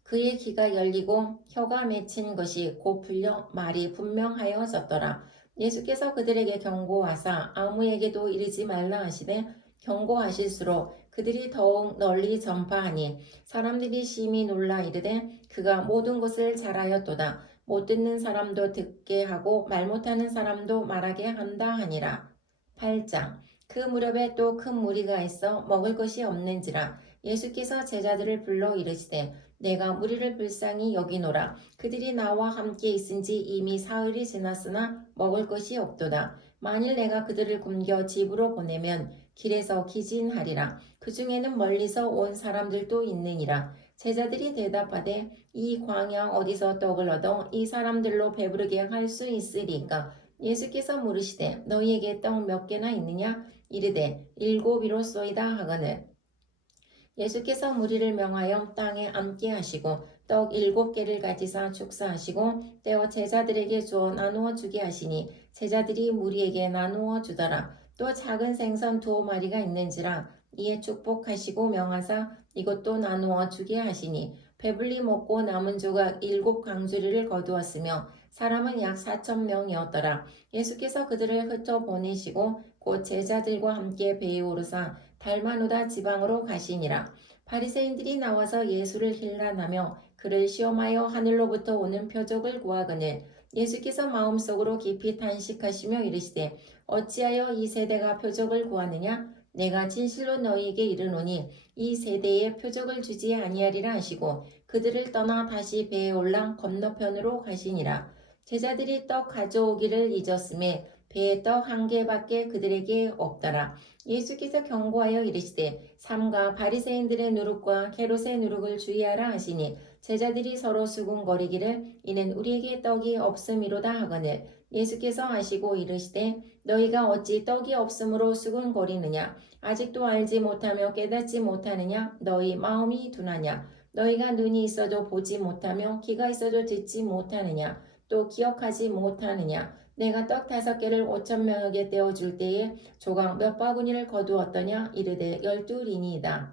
그의 귀가 열리고 혀가 맺힌 것이 곧 풀려 말이 분명하여졌더라. 예수께서 그들에게 경고하사 아무에게도 이르지 말라 하시되 경고하실수록 그들이 더욱 널리 전파하니 사람들이 심히 놀라 이르되 그가 모든 것을 잘하였도다. 못 듣는 사람도 듣게 하고 말 못하는 사람도 말하게 한다 하니라. 8장 그 무렵에 또 큰 무리가 있어 먹을 것이 없는지라 예수께서 제자들을 불러 이르시되 내가 무리를 불쌍히 여기노라. 그들이 나와 함께 있은지 이미 사흘이 지났으나 먹을 것이 없도다. 만일 내가 그들을 굶겨 집으로 보내면 길에서 기진하리라. 그 중에는 멀리서 온 사람들도 있느니라. 제자들이 대답하되 이 광야 어디서 떡을 얻어 이 사람들로 배부르게 할 수 있으리까? 예수께서 물으시되 너희에게 떡 몇 개나 있느냐? 이르되 7이로소이다 하거늘 예수께서 무리를 명하여 땅에 앉게 하시고 떡 7개를 가지사 축사하시고 떼어 제자들에게 주어 나누어 주게 하시니 제자들이 무리에게 나누어 주더라. 또 작은 생선 2마리가 있는지라 이에 축복하시고 명하사 이것도 나누어 주게 하시니 배불리 먹고 남은 조각 7강주리를 거두었으며 사람은 약 4,000명이었더라. 예수께서 그들을 흩어 보내시고 곧 제자들과 함께 배에 오르사 달마누다 지방으로 가시니라. 바리새인들이 나와서 예수를 힐난하며 그를 시험하여 하늘로부터 오는 표적을 구하거늘 예수께서 마음속으로 깊이 탄식하시며 이르시되 어찌하여 이 세대가 표적을 구하느냐? 내가 진실로 너희에게 이르노니 이 세대에 표적을 주지 아니하리라 하시고 그들을 떠나 다시 배에 올라 건너편으로 가시니라. 제자들이 떡 가져오기를 잊었음에 배에 떡 한 개밖에 그들에게 없더라. 예수께서 경고하여 이르시되 삼가 바리새인들의 누룩과 헤롯의 누룩을 주의하라 하시니 제자들이 서로 수군거리기를 이는 우리에게 떡이 없음이로다 하거늘 예수께서 하시고 이르시되 너희가 어찌 떡이 없음으로 수군거리느냐 아직도 알지 못하며 깨닫지 못하느냐 너희 마음이 둔하냐 너희가 눈이 있어도 보지 못하며 귀가 있어도 듣지 못하느냐 또 기억하지 못하느냐 내가 떡 5개를 5,000명에게 떼어줄 때에 조각 몇 바구니를 거두었더냐 이르되 12리니이다.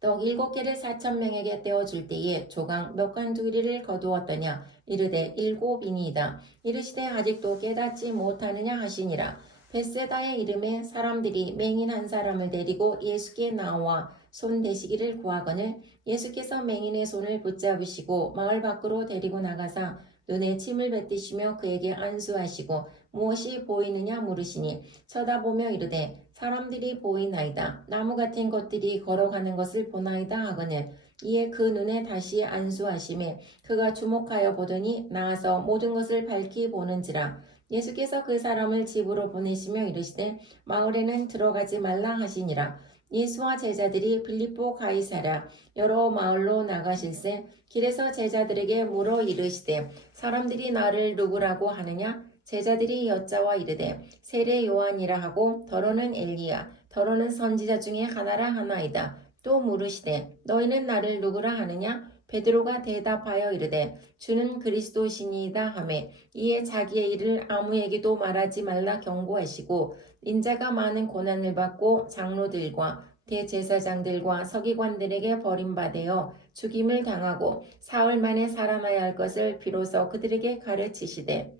떡 7개를 4,000명에게 떼어줄 때에 조각 몇 관두리를 거두었더냐 이르되 7이니이다. 이르시되 아직도 깨닫지 못하느냐 하시니라. 벳세다의 이름에 사람들이 맹인 한 사람을 데리고 예수께 나와 손 대시기를 구하거늘 예수께서 맹인의 손을 붙잡으시고 마을 밖으로 데리고 나가사 눈에 침을 뱉으시며 그에게 안수하시고 무엇이 보이느냐 물으시니 쳐다보며 이르되 사람들이 보이나이다. 나무 같은 것들이 걸어가는 것을 보나이다 하거늘 이에 그 눈에 다시 안수하심에 그가 주목하여 보더니 나아서 모든 것을 밝히 보는지라. 예수께서 그 사람을 집으로 보내시며 이르시되 마을에는 들어가지 말라 하시니라. 예수와 제자들이 빌립보 가이사랴 여러 마을로 나가실세 길에서 제자들에게 물어 이르시되 사람들이 나를 누구라고 하느냐? 제자들이 여짜와 이르되 세례 요한이라 하고 더러는 엘리야 더러는 선지자 중에 하나라 하나이다. 또 물으시되 너희는 나를 누구라 하느냐? 베드로가 대답하여 이르되 주는 그리스도시니이다 하매 이에 자기의 일을 아무에게도 말하지 말라 경고하시고 인자가 많은 고난을 받고 장로들과 대제사장들과 서기관들에게 버림받아 죽임을 당하고 사흘 만에 살아나야 할 것을 비로소 그들에게 가르치시되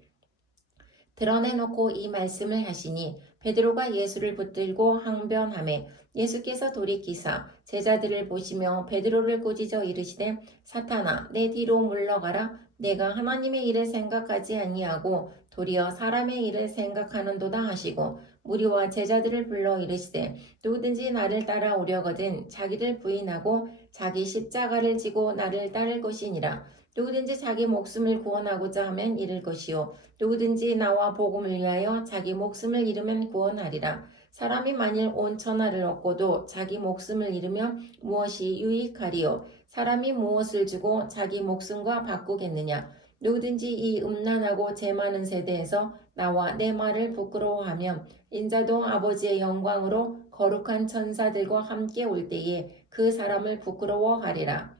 드러내놓고 이 말씀을 하시니 베드로가 예수를 붙들고 항변하매 예수께서 돌이키사 제자들을 보시며 베드로를 꾸짖어 이르시되 사탄아 내 뒤로 물러가라 내가 하나님의 일을 생각하지 아니하고 도리어 사람의 일을 생각하는도다 하시고 무리와 제자들을 불러 이르시되 누구든지 나를 따라오려거든 자기를 부인하고 자기 십자가를 지고 나를 따를 것이니라. 누구든지 자기 목숨을 구원하고자 하면 잃을 것이요 누구든지 나와 복음을 위하여 자기 목숨을 잃으면 구원하리라. 사람이 만일 온 천하를 얻고도 자기 목숨을 잃으면 무엇이 유익하리요? 사람이 무엇을 주고 자기 목숨과 바꾸겠느냐? 누구든지 이 음란하고 죄 많은 세대에서 나와 내 말을 부끄러워하면 인자도 아버지의 영광으로 거룩한 천사들과 함께 올 때에 그 사람을 부끄러워하리라.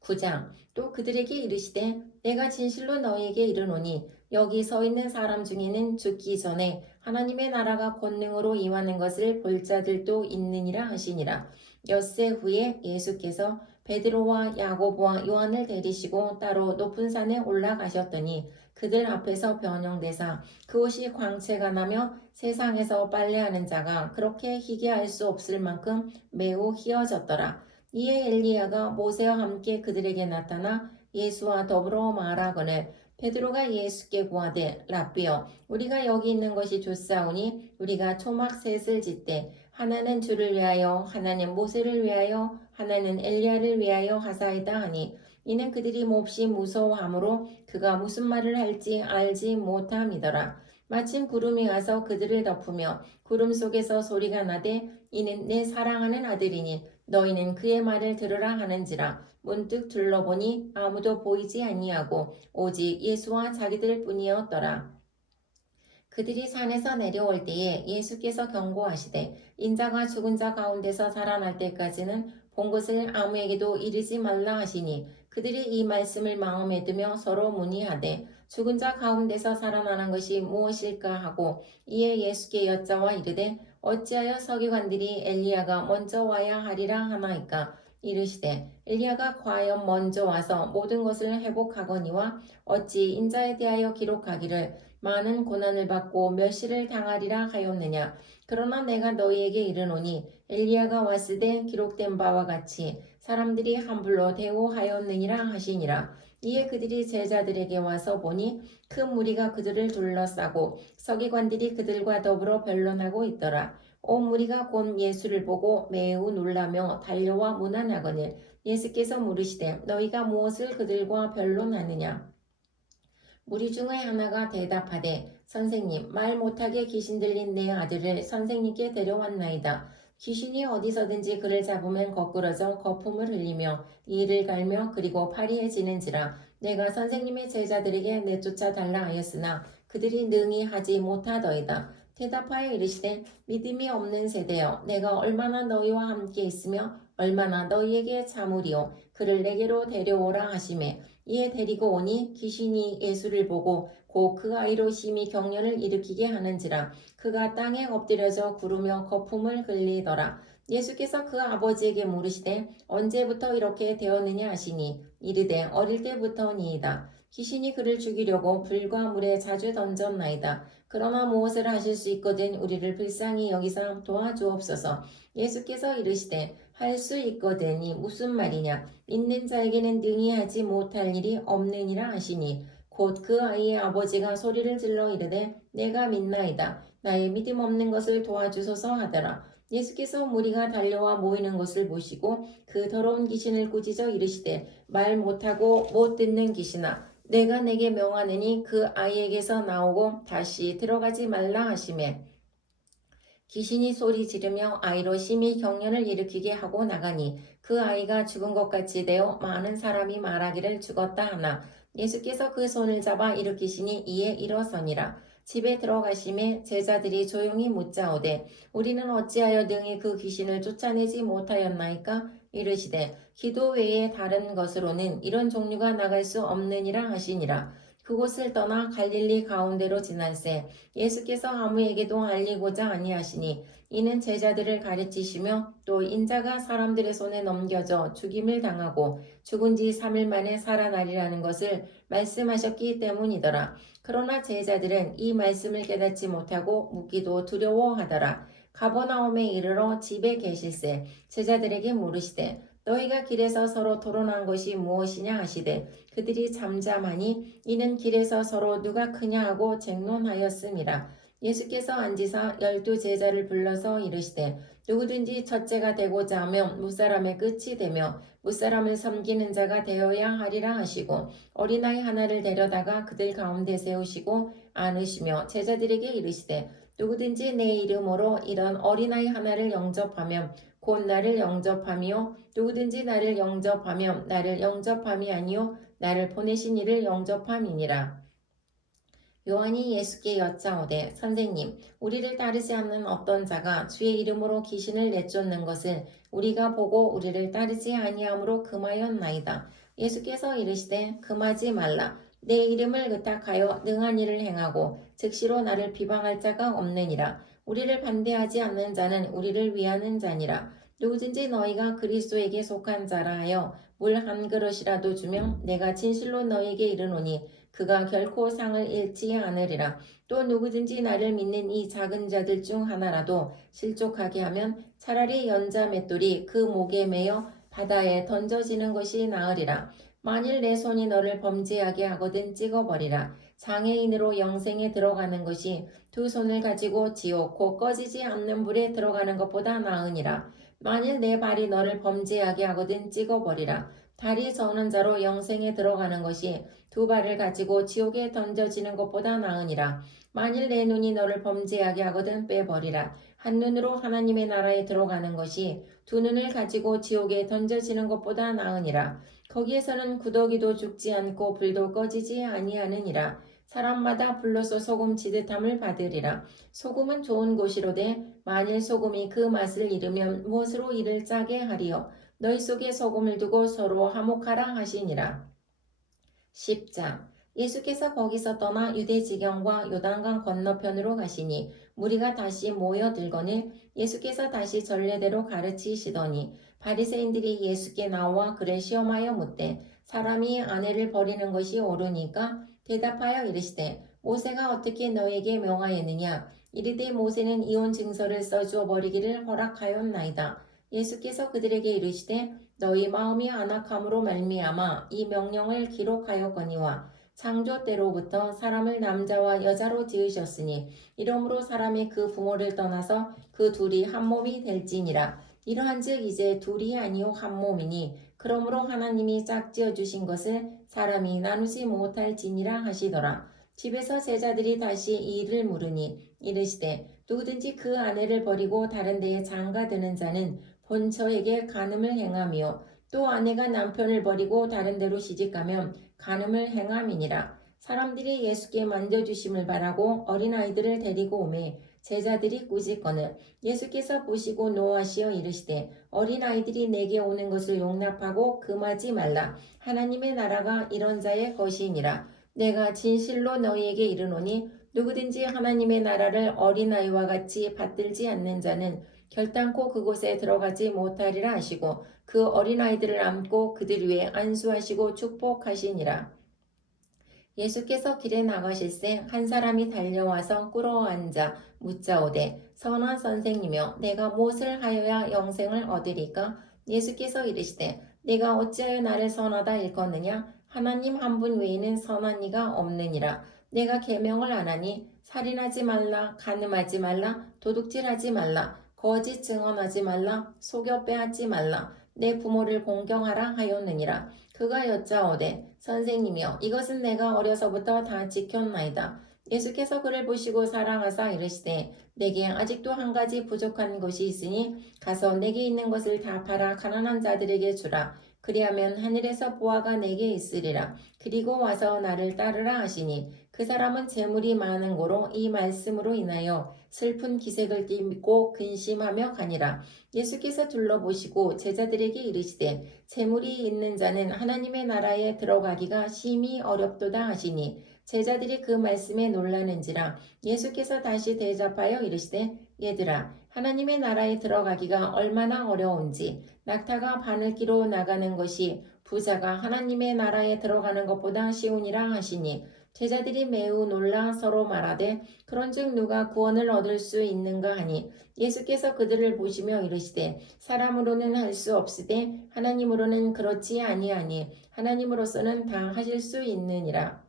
9장 또 그들에게 이르시되 내가 진실로 너희에게 이르노니 여기 서 있는 사람 중에는 죽기 전에 하나님의 나라가 권능으로 임하는 것을 볼 자들도 있느니라 하시니라. 엿새 후에 예수께서 베드로와 야고보와 요한을 데리시고 따로 높은 산에 올라가셨더니 그들 앞에서 변형되사 그곳이 광채가 나며 세상에서 빨래하는 자가 그렇게 희게 할 수 없을 만큼 매우 희어졌더라. 이에 엘리야가 모세와 함께 그들에게 나타나 예수와 더불어 말하거늘 베드로가 예수께 구하되 라삐여 우리가 여기 있는 것이 좋사오니 우리가 초막 셋을 짓되 하나는 주를 위하여 하나는 모세를 위하여 하나는 엘리야를 위하여 하사이다 하니 이는 그들이 몹시 무서워하므로 그가 무슨 말을 할지 알지 못함이더라. 마침 구름이 와서 그들을 덮으며 구름 속에서 소리가 나되 이는 내 사랑하는 아들이니 너희는 그의 말을 들으라 하는지라. 문득 둘러보니 아무도 보이지 아니하고 오직 예수와 자기들 뿐이었더라. 그들이 산에서 내려올 때에 예수께서 경고하시되 인자가 죽은 자 가운데서 살아날 때까지는 본 것을 아무에게도 이르지 말라 하시니 그들이 이 말씀을 마음에 두며 서로 문의하되 죽은 자 가운데서 살아나는 것이 무엇일까 하고 이에 예수께 여짜와 이르되 어찌하여 서기관들이 엘리야가 먼저 와야 하리라 하나이까. 이르시되 엘리야가 과연 먼저 와서 모든 것을 회복하거니와 어찌 인자에 대하여 기록하기를 많은 고난을 받고 멸시를 당하리라 하였느냐. 그러나 내가 너희에게 이르노니 엘리야가 왔을 때 기록된 바와 같이 사람들이 함불로 대우하였느니라 하시니라. 이에 그들이 제자들에게 와서 보니 큰 무리가 그들을 둘러싸고 서기관들이 그들과 더불어 변론하고 있더라. 온 무리가 곧 예수를 보고 매우 놀라며 달려와 문안하거늘 예수께서 물으시되 너희가 무엇을 그들과 변론하느냐. 무리 중의 하나가 대답하되 선생님 말 못하게 귀신 들린 내 아들을 선생님께 데려왔나이다. 귀신이 어디서든지 그를 잡으면 거꾸러져 거품을 흘리며 이를 갈며 그리고 파리해지는지라. 내가 선생님의 제자들에게 내쫓아 달라 하였으나 그들이 능히 하지 못하더이다. 대답하여 이르시되 믿음이 없는 세대여 내가 얼마나 너희와 함께 있으며 얼마나 너희에게 참으리요. 그를 내게로 데려오라 하시매 이에 데리고 오니 귀신이 예수를 보고 곧 그 아이로 심히 경련을 일으키게 하는지라. 그가 땅에 엎드려져 구르며 거품을 흘리더라. 예수께서 그 아버지에게 물으시되 언제부터 이렇게 되었느냐 하시니 이르되 어릴 때부터니이다. 귀신이 그를 죽이려고 불과 물에 자주 던졌나이다. 그러나 무엇을 하실 수 있거든 우리를 불쌍히 여기사 도와주옵소서. 예수께서 이르시되 할 수 있거든이 무슨 말이냐. 있는 자에게는 능히 하지 못할 일이 없느니라 하시니 곧 그 아이의 아버지가 소리를 질러 이르되 내가 믿나이다. 나의 믿음 없는 것을 도와주소서 하더라. 예수께서 무리가 달려와 모이는 것을 보시고 그 더러운 귀신을 꾸짖어 이르시되 말 못하고 못 듣는 귀신아 내가 내게 명하느니 그 아이에게서 나오고 다시 들어가지 말라 하시매 귀신이 소리 지르며 아이로 심히 경련을 일으키게 하고 나가니 그 아이가 죽은 것 같이 되어 많은 사람이 말하기를 죽었다 하나 예수께서 그 손을 잡아 일으키시니 이에 일어서니라. 집에 들어가심에 제자들이 조용히 묻자오되 우리는 어찌하여 능히 그 귀신을 쫓아내지 못하였나이까. 이르시되 기도 외에 다른 것으로는 이런 종류가 나갈 수 없느니라 하시니라. 그곳을 떠나 갈릴리 가운데로 지날새 예수께서 아무에게도 알리고자 아니하시니 이는 제자들을 가르치시며 또 인자가 사람들의 손에 넘겨져 죽임을 당하고 죽은 지 3일 만에 살아나리라는 것을 말씀하셨기 때문이더라. 그러나 제자들은 이 말씀을 깨닫지 못하고 묻기도 두려워하더라. 가버나움에 이르러 집에 계실새 제자들에게 물으시되 너희가 길에서 서로 토론한 것이 무엇이냐 하시되 그들이 잠잠하니 이는 길에서 서로 누가 크냐 하고 쟁론하였음이라. 예수께서 앉으사 12 제자를 불러서 이르시되 누구든지 첫째가 되고자 하면 무사람의 끝이 되며 무사람을 섬기는 자가 되어야 하리라 하시고 어린아이 하나를 데려다가 그들 가운데 세우시고 안으시며 제자들에게 이르시되 누구든지 내 이름으로 이런 어린아이 하나를 영접하면 곧 나를 영접함이요 누구든지 나를 영접하면 나를 영접함이 아니요 나를 보내신 이를 영접함이니라. 요한이 예수께 여짜오되 선생님 우리를 따르지 않는 어떤 자가 주의 이름으로 귀신을 내쫓는 것을 우리가 보고 우리를 따르지 아니함으로 금하였나이다. 예수께서 이르시되 금하지 말라. 내 이름을 의탁하여 능한 일을 행하고 즉시로 나를 비방할 자가 없느니라. 우리를 반대하지 않는 자는 우리를 위하는 자니라. 누구든지 너희가 그리스도에게 속한 자라 하여 물 한 그릇이라도 주면 내가 진실로 너희에게 이르노니 그가 결코 상을 잃지 않으리라. 또 누구든지 나를 믿는 이 작은 자들 중 하나라도 실족하게 하면 차라리 연자 맷돌이 그 목에 매여 바다에 던져지는 것이 나으리라. 만일 내 손이 너를 범죄하게 하거든 찍어버리라. 장애인으로 영생에 들어가는 것이 두 손을 가지고 지옥 곧 꺼지지 않는 불에 들어가는 것보다 나으니라. 만일 내 발이 너를 범죄하게 하거든 찍어버리라. 다리 저는 자로 영생에 들어가는 것이 두 발을 가지고 지옥에 던져지는 것보다 나으니라. 만일 내 눈이 너를 범죄하게 하거든 빼버리라. 한 눈으로 하나님의 나라에 들어가는 것이 두 눈을 가지고 지옥에 던져지는 것보다 나으니라. 거기에서는 구더기도 죽지 않고 불도 꺼지지 아니하느니라. 사람마다 불로서 소금 지듯함을 받으리라. 소금은 좋은 것이로되 만일 소금이 그 맛을 잃으면 무엇으로 이를 짜게 하리요. 너희 속에 소금을 두고 서로 화목하라 하시니라. 10장 예수께서 거기서 떠나 유대 지경과 요단강 건너편으로 가시니 무리가 다시 모여들거늘 예수께서 다시 전례대로 가르치시더니 바리새인들이 예수께 나와 그를 시험하여 묻되 사람이 아내를 버리는 것이 옳으니까. 대답하여 이르시되 모세가 어떻게 너에게 명하였느냐? 이르되 모세는 이혼 증서를 써주어 버리기를 허락하였나이다. 예수께서 그들에게 이르시되 너희 마음이 안악함으로 말미암아 이 명령을 기록하였거니와 창조 때로부터 사람을 남자와 여자로 지으셨으니 이러므로 사람이 그 부모를 떠나서 그 둘이 한 몸이 될지니라. 이러한즉 이제 둘이 아니요 한 몸이니 그러므로 하나님이 짝지어 주신 것을 사람이 나누지 못할지니라 하시더라. 집에서 제자들이 다시 이 일을 물으니 이르시되 누구든지 그 아내를 버리고 다른 데에 장가드는 자는 본처에게 간음을 행하며 또 아내가 남편을 버리고 다른 데로 시집가면 간음을 행함이니라. 사람들이 예수께 만져주심을 바라고 어린아이들을 데리고 오매 제자들이 꾸짖거늘 예수께서 보시고 노하시어 이르시되 어린아이들이 내게 오는 것을 용납하고 금하지 말라. 하나님의 나라가 이런 자의 것이니라. 내가 진실로 너희에게 이르노니 누구든지 하나님의 나라를 어린아이와 같이 받들지 않는 자는 결단코 그곳에 들어가지 못하리라 하시고 그 어린아이들을 안고 그들 위에 안수하시고 축복하시니라. 예수께서 길에 나가실새 한 사람이 달려와서 꿇어앉아 묻자오되 선한 선생님이여 내가 무엇을 하여야 영생을 얻으리까? 예수께서 이르시되 내가 어찌하여 나를 선하다 일컫느냐? 하나님 한 분 외에는 선한 이가 없느니라. 내가 계명을 안 하니 살인하지 말라, 간음하지 말라, 도둑질하지 말라, 거짓 증언하지 말라, 속여 빼앗지 말라, 내 부모를 공경하라 하였느니라. 그가 여짜오되 선생님이여 이것은 내가 어려서부터 다 지켰나이다. 예수께서 그를 보시고 사랑하사 이르시되 내게 아직도 한 가지 부족한 것이 있으니 가서 내게 있는 것을 다 팔아 가난한 자들에게 주라. 그리하면 하늘에서 보화가 내게 있으리라. 그리고 와서 나를 따르라 하시니 그 사람은 재물이 많은 고로 이 말씀으로 인하여 슬픈 기색을 띠고 근심하며 가니라. 예수께서 둘러보시고 제자들에게 이르시되 재물이 있는 자는 하나님의 나라에 들어가기가 심히 어렵도다 하시니 제자들이 그 말씀에 놀라는지라. 예수께서 다시 대답하여 이르시되 얘들아 하나님의 나라에 들어가기가 얼마나 어려운지 낙타가 바늘기로 나가는 것이 부자가 하나님의 나라에 들어가는 것보다 쉬우니라 하시니 제자들이 매우 놀라 서로 말하되 그런즉 누가 구원을 얻을 수 있는가 하니 예수께서 그들을 보시며 이르시되 사람으로는 할 수 없으되 하나님으로는 그렇지 아니하니 하나님으로서는 다 하실 수 있느니라.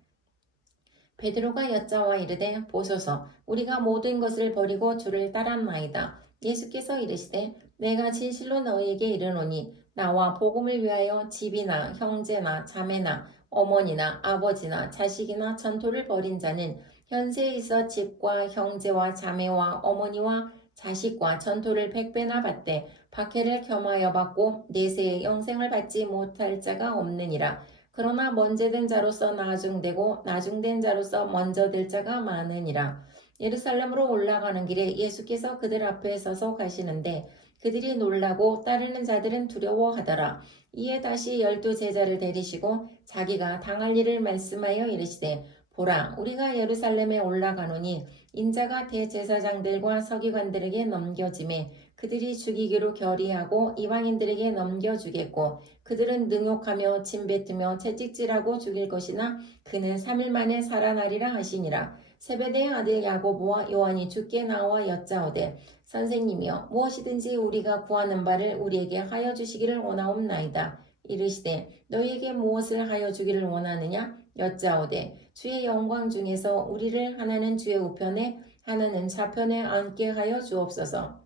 베드로가 여짜와 이르되 보소서 우리가 모든 것을 버리고 주를 따랐나이다. 예수께서 이르시되 내가 진실로 너희에게 이르노니 나와 복음을 위하여 집이나 형제나 자매나 어머니나 아버지나 자식이나 전토를 벌인 자는 현세에 있어 집과 형제와 자매와 어머니와 자식과 전토를 100배나 받되 박해를 겸하여 받고 내세에 영생을 받지 못할 자가 없느니라. 그러나 먼저된 자로서 나중되고 나중된 자로서 먼저 될 자가 많으니라. 예루살렘으로 올라가는 길에 예수께서 그들 앞에 서서 가시는데 그들이 놀라고 따르는 자들은 두려워하더라. 이에 다시 12 제자를 데리시고 자기가 당할 일을 말씀하여 이르시되 보라 우리가 예루살렘에 올라가노니 인자가 대제사장들과 서기관들에게 넘겨짐에 그들이 죽이기로 결의하고 이방인들에게 넘겨주겠고 그들은 능욕하며 침뱉으며 채찍질하고 죽일 것이나 그는 3일 만에 살아나리라 하시니라. 세베대의 아들 야고보와 요한이 주께 나와 여짜오되 선생님이여 무엇이든지 우리가 구하는 바를 우리에게 하여 주시기를 원하옵나이다. 이르시되 너희에게 무엇을 하여 주기를 원하느냐? 여짜오되 주의 영광 중에서 우리를 하나는 주의 우편에 하나는 좌편에 앉게 하여 주옵소서.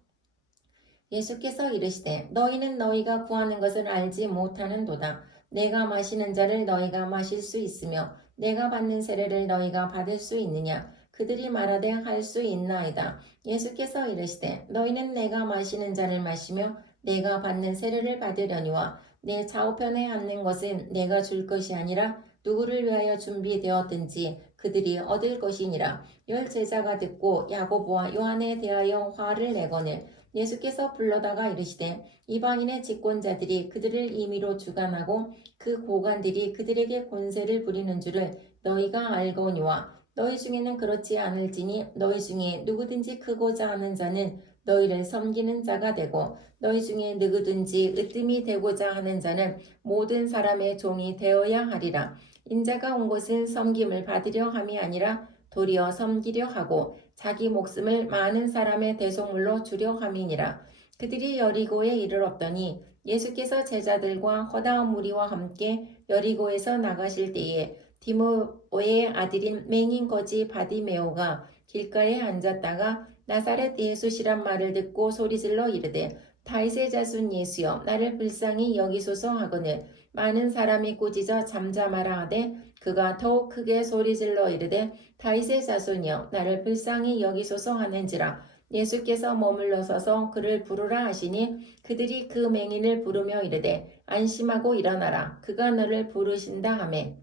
예수께서 이르시되 너희는 너희가 구하는 것을 알지 못하는도다. 내가 마시는 자를 너희가 마실 수 있으며 내가 받는 세례를 너희가 받을 수 있느냐? 그들이 말하되 할 수 있나이다. 예수께서 이르시되 너희는 내가 마시는 잔을 마시며 내가 받는 세례를 받으려니와 내 좌우편에 앉는 것은 내가 줄 것이 아니라 누구를 위하여 준비되었든지 그들이 얻을 것이니라. 10 제자가 듣고 야고보와 요한에 대하여 화를 내거늘 예수께서 불러다가 이르시되 이방인의 집권자들이 그들을 임의로 주관하고 그 고관들이 그들에게 권세를 부리는 줄을 너희가 알거니와 너희 중에는 그렇지 않을지니 너희 중에 누구든지 크고자 하는 자는 너희를 섬기는 자가 되고 너희 중에 누구든지 으뜸이 되고자 하는 자는 모든 사람의 종이 되어야 하리라. 인자가 온 것은 섬김을 받으려 함이 아니라 도리어 섬기려 하고 자기 목숨을 많은 사람의 대속물로 주려 함이니라. 그들이 여리고에 이르렀더니 예수께서 제자들과 허다한 무리와 함께 여리고에서 나가실 때에 디모의 아들인 맹인 거지 바디메오가 길가에 앉았다가 나사렛 예수시란 말을 듣고 소리질러 이르되 다윗의 자손 예수여 나를 불쌍히 여기소서 하거늘 많은 사람이 꾸짖어 잠잠하라 하되 그가 더욱 크게 소리질러 이르되 다윗의 자손이여 나를 불쌍히 여기소서 하는지라. 예수께서 머물러 서서 그를 부르라 하시니 그들이 그 맹인을 부르며 이르되 안심하고 일어나라 그가 너를 부르신다 하매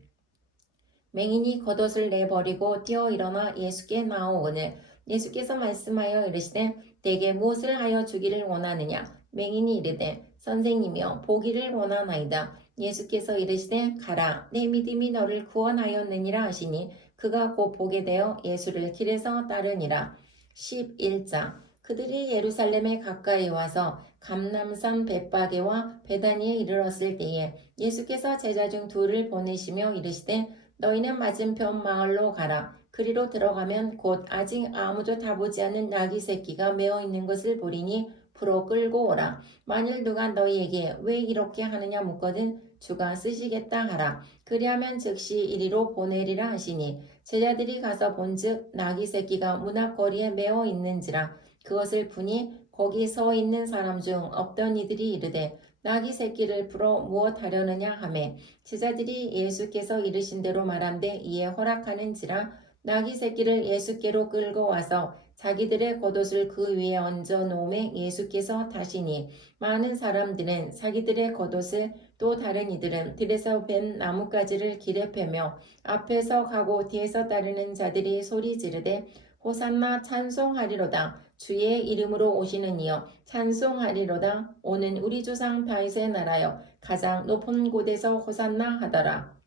맹인이 겉옷을 내버리고 뛰어 일어나 예수께 나오거늘 예수께서 말씀하여 이르시되 내게 무엇을 하여 주기를 원하느냐. 맹인이 이르되 선생님이여 보기를 원하나이다. 예수께서 이르시되 가라 내 믿음이 너를 구원하였느니라 하시니 그가 곧 보게 되어 예수를 길에서 따르니라. 11장 그들이 예루살렘에 가까이 와서 감람산 벳바게와 베다니에 이르렀을 때에 예수께서 제자 중 둘을 보내시며 이르시되 너희는 맞은편 마을로 가라. 그리로 들어가면 곧 아직 아무도 타보지 않은 나귀 새끼가 메어 있는 것을 보리니 풀어 끌고 오라. 만일 누가 너희에게 왜 이렇게 하느냐 묻거든 주가 쓰시겠다 하라. 그리하면 즉시 이리로 보내리라 하시니 제자들이 가서 본즉 나귀 새끼가 문 앞 거리에 메어 있는지라. 그것을 보니 거기 서 있는 사람 중 없던 이들이 이르되 나귀 새끼를 풀어 무엇 하려느냐 하매 제자들이 예수께서 이르신 대로 말한데 이에 허락하는지라. 나귀 새끼를 예수께로 끌고 와서 자기들의 겉옷을 그 위에 얹어 놓음에 예수께서 타시니 많은 사람들은 자기들의 겉옷을 또 다른 이들은 들에서 벤 나뭇가지를 길에 패며 앞에서 가고 뒤에서 따르는 자들이 소리 지르되 호산나 찬송하리로다. 주의 이름으로 오시는 이여 찬송하리로다. 오는 우리 조상 다윗의 나라여 가장 높은 곳에서 호산나 하더라.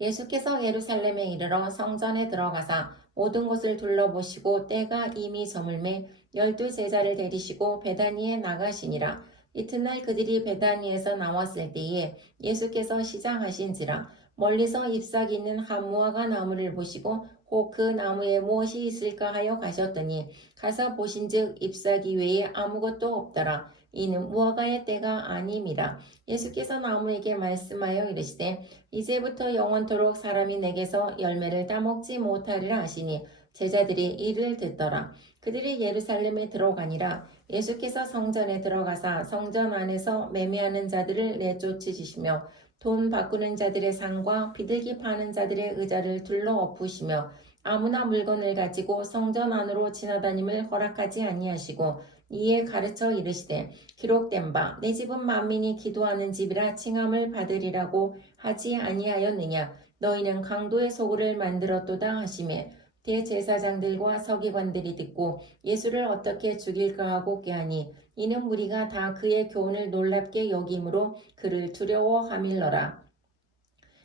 예수께서 예루살렘에 이르러 성전에 들어가사 모든 곳을 둘러보시고 때가 이미 저물매 12 제자를 데리시고 베다니에 나가시니라. 이튿날 그들이 베다니에서 나왔을 때에 예수께서 시장하신지라. 멀리서 잎사귀 있는 한 무화과 나무를 보시고 혹 그 나무에 무엇이 있을까 하여 가셨더니 가서 보신즉 잎사귀 외에 아무것도 없더라. 이는 무화과의 때가 아님이라. 예수께서 나무에게 말씀하여 이르시되 이제부터 영원토록 사람이 내게서 열매를 따먹지 못하리라 하시니 제자들이 이를 듣더라. 그들이 예루살렘에 들어가니라. 예수께서 성전에 들어가사 성전 안에서 매매하는 자들을 내쫓으시며 돈 바꾸는 자들의 상과 비둘기 파는 자들의 의자를 둘러 엎으시며 아무나 물건을 가지고 성전 안으로 지나다님을 허락하지 아니하시고 이에 가르쳐 이르시되 기록된 바 내 집은 만민이 기도하는 집이라 칭함을 받으리라고 하지 아니하였느냐. 너희는 강도의 소굴을 만들었도다 하시매 대제사장들과 서기관들이 듣고 예수를 어떻게 죽일까 하고 꾀하니 이는 무리가 다 그의 교훈을 놀랍게 여김으로 그를 두려워하밀러라.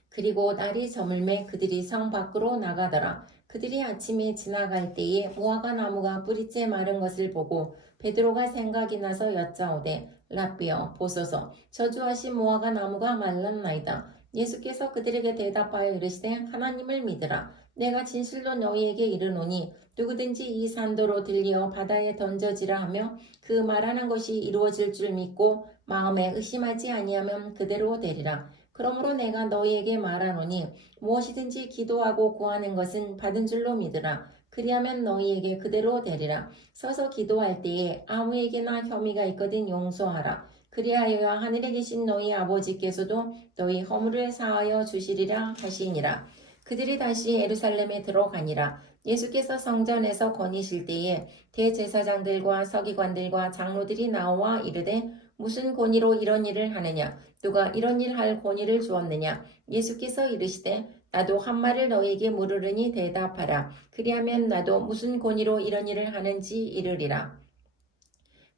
그리고 날이 저물매 그들이 성 밖으로 나가더라. 그들이 아침에 지나갈 때에 무화과 나무가 뿌리째 마른 것을 보고 베드로가 생각이 나서 여짜오되 라삐여 보소서 저주하신 무화과 나무가 말랐나이다. 예수께서 그들에게 대답하여 이르시되 하나님을 믿으라. 내가 진실로 너희에게 이르노니 누구든지 이 산도로 들리어 바다에 던져지라 하며 그 말하는 것이 이루어질 줄 믿고 마음에 의심하지 아니하면 그대로 되리라. 그러므로 내가 너희에게 말하노니 무엇이든지 기도하고 구하는 것은 받은 줄로 믿으라. 그리하면 너희에게 그대로 되리라. 서서 기도할 때에 아무에게나 혐의가 있거든 용서하라. 그리하여야 하늘에 계신 너희 아버지께서도 너희 허물을 사하여 주시리라 하시니라. 그들이 다시 예루살렘에 들어가니라. 예수께서 성전에서 거니실 때에 대제사장들과 서기관들과 장로들이 나와 이르되 무슨 권위로 이런 일을 하느냐? 누가 이런 일 할 권위를 주었느냐? 예수께서 이르시되 나도 한 말을 너희에게 물으르니 대답하라. 그리하면 나도 무슨 권위로 이런 일을 하는지 이르리라.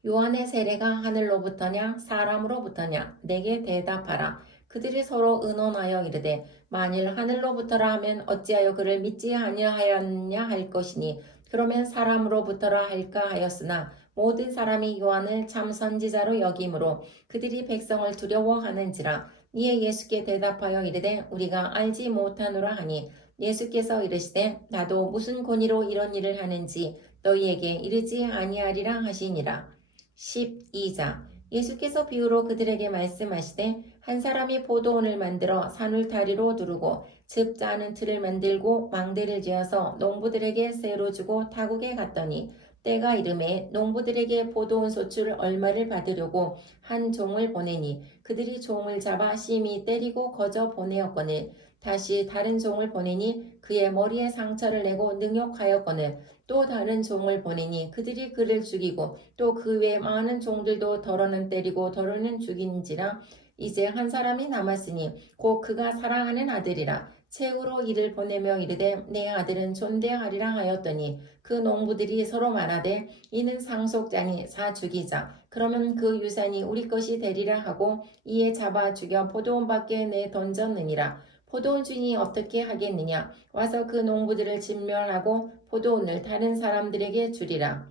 요한의 세례가 하늘로부터냐 사람으로부터냐? 내게 대답하라. 그들이 서로 의논하여 이르되 만일 하늘로부터라 하면 어찌하여 그를 믿지 아니하였느냐 할 것이니 그러면 사람으로부터라 할까 하였으나 모든 사람이 요한을 참 선지자로 여김으로 그들이 백성을 두려워하는지라. 이에 예수께 대답하여 이르되 우리가 알지 못하노라 하니 예수께서 이르시되 나도 무슨 권위로 이런 일을 하는지 너희에게 이르지 아니하리라 하시니라. 12장 예수께서 비유로 그들에게 말씀하시되 한 사람이 포도원을 만들어 산울타리로 두르고 즙 짜는 틀을 만들고 망대를 지어서 농부들에게 세로 주고 타국에 갔더니 때가 이르매 농부들에게 포도원 소출 얼마를 받으려고 한 종을 보내니 그들이 종을 잡아 심히 때리고 거저 보내었거늘 다시 다른 종을 보내니 그의 머리에 상처를 내고 능욕하였거늘 또 다른 종을 보내니 그들이 그를 죽이고 또 그 외 많은 종들도 더러는 때리고 더러는 죽인지라. 이제 한 사람이 남았으니 곧 그가 사랑하는 아들이라. 최후로 이를 보내며 이르되 내 아들은 존대하리라 하였더니 그 농부들이 서로 말하되 이는 상속자니 사 죽이자. 그러면 그 유산이 우리 것이 되리라 하고 이에 잡아 죽여 포도원 밖에 내 던졌느니라. 포도원 주인이 어떻게 하겠느냐. 와서 그 농부들을 진멸하고 포도원을 다른 사람들에게 주리라.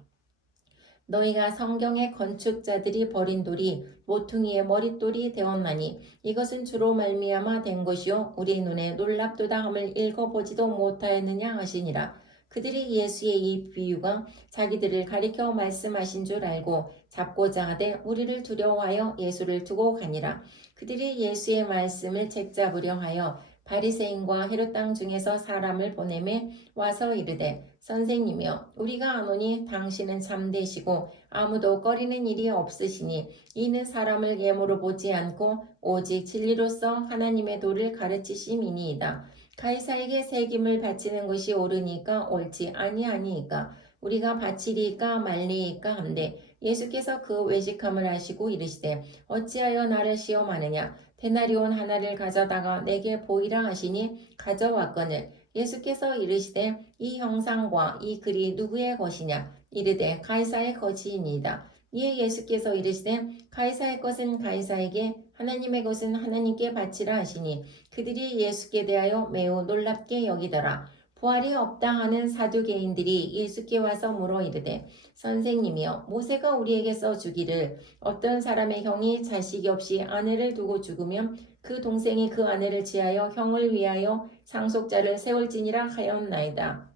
너희가 성경의 건축자들이 버린 돌이 모퉁이의 머릿돌이 되었나니 이것은 주로 말미암아 된 것이요 우리 눈에 놀랍도다 함을 읽어보지도 못하였느냐 하시니라. 그들이 예수의 이 비유가 자기들을 가리켜 말씀하신 줄 알고 잡고자 하되 우리를 두려워하여 예수를 두고 가니라. 그들이 예수의 말씀을 책잡으려 하여 바리새인과 헤롯 땅 중에서 사람을 보내매 와서 이르되 선생님이여 우리가 아노니 당신은 참되시고 아무도 꺼리는 일이 없으시니 이는 사람을 예모로 보지 않고 오직 진리로서 하나님의 도를 가르치심이니이다. 가이사에게 세금을 바치는 것이 옳으니까 옳지 아니하니이까 우리가 바치리이까 말리이까 한데 예수께서 그 외식함을 하시고 이르시되 어찌하여 나를 시험하느냐. 데나리온 하나를 가져다가 내게 보이라 하시니 가져왔거늘 예수께서 이르시되 이 형상과 이 글이 누구의 것이냐. 이르되 가이사의 것이니이다. 이에 예수께서 이르시되 가이사의 것은 가이사에게 하나님의 것은 하나님께 바치라 하시니 그들이 예수께 대하여 매우 놀랍게 여기더라. 부활이 없다 하는 사두개인들이 예수께 와서 물어 이르되 선생님이여 모세가 우리에게서 주기를 어떤 사람의 형이 자식이 없이 아내를 두고 죽으면 그 동생이 그 아내를 취하여 형을 위하여 상속자를 세울지니라 하였나이다.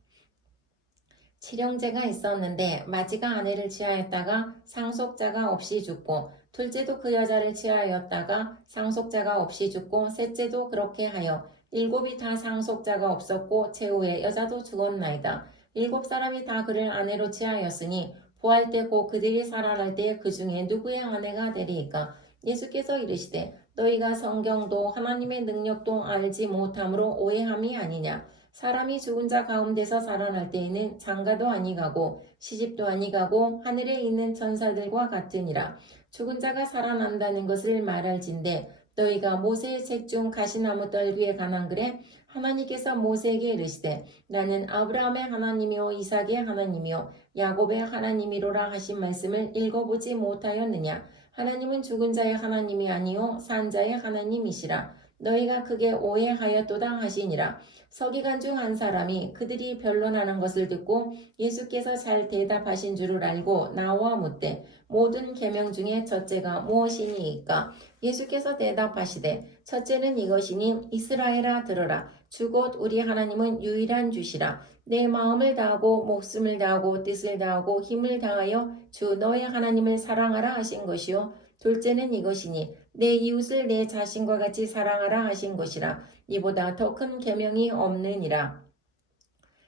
칠형제가 있었는데 마지가 아내를 취하였다가 상속자가 없이 죽고 둘째도 그 여자를 취하였다가 상속자가 없이 죽고 셋째도 그렇게 하여 일곱이 다 상속자가 없었고 최후에 여자도 죽었나이다. 일곱 사람이 다 그를 아내로 취하였으니 부활 때 곧 그들이 살아날 때 그 중에 누구의 아내가 되리이까. 예수께서 이르시되 너희가 성경도 하나님의 능력도 알지 못함으로 오해함이 아니냐. 사람이 죽은 자 가운데서 살아날 때에는 장가도 아니가고 시집도 아니가고 하늘에 있는 천사들과 같으니라. 죽은 자가 살아난다는 것을 말할진대 너희가 모세의 책 중 가시나무 떨기에 관한 글에 하나님께서 모세에게 이르시되 나는 아브라함의 하나님이요 이삭의 하나님이요 야곱의 하나님이로라 하신 말씀을 읽어보지 못하였느냐. 하나님은 죽은 자의 하나님이 아니요 산 자의 하나님이시라. 너희가 크게 오해하였도다 하시니라. 서기관 중 한 사람이 그들이 변론하는 것을 듣고 예수께서 잘 대답하신 줄을 알고 나와 묻되 모든 계명 중에 첫째가 무엇이니이까. 예수께서 대답하시되 첫째는 이것이니 이스라엘아 들으라. 주 곧 우리 하나님은 유일한 주시라. 내 마음을 다하고 목숨을 다하고 뜻을 다하고 힘을 다하여 주 너의 하나님을 사랑하라 하신 것이요 둘째는 이것이니 내 이웃을 내 자신과 같이 사랑하라 하신 것이라. 이보다 더 큰 계명이 없느니라.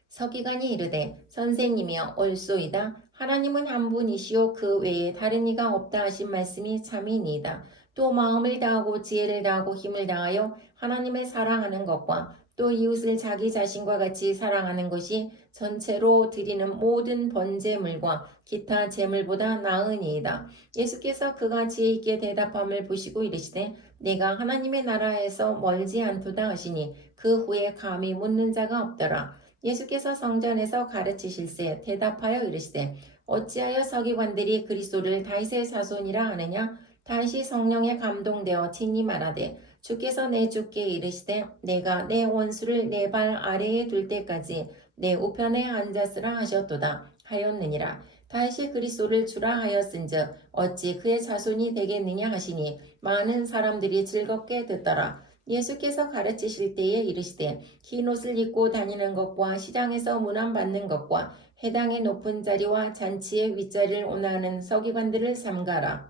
서기관이 이르되 선생님이여 옳소이다. 하나님은 한 분이시요 그 외에 다른 이가 없다 하신 말씀이 참이니이다. 또 마음을 다하고 지혜를 다하고 힘을 다하여 하나님을 사랑하는 것과 또 이웃을 자기 자신과 같이 사랑하는 것이 전체로 드리는 모든 번제물과 기타 제물보다 나으니이다. 예수께서 그가 지혜 있게 대답함을 보시고 이르시되 내가 하나님의 나라에서 멀지 않도다 하시니 그 후에 감히 묻는 자가 없더라. 예수께서 성전에서 가르치실세 대답하여 이르시되 어찌하여 서기관들이 그리스도를 다윗의 자손이라 하느냐. 다윗이 성령에 감동되어 친히 말하되 주께서 내 주께 이르시되 내가 내 원수를 내 발 아래에 둘 때까지 내 우편에 앉았으라 하셨도다 하였느니라. 다윗이 그리스도를 주라 하였은즉 어찌 그의 자손이 되겠느냐 하시니 많은 사람들이 즐겁게 듣더라. 예수께서 가르치실 때에 이르시되 긴 옷을 입고 다니는 것과 시장에서 문안받는 것과 회당의 높은 자리와 잔치의 윗자리를 원하는 서기관들을 삼가라.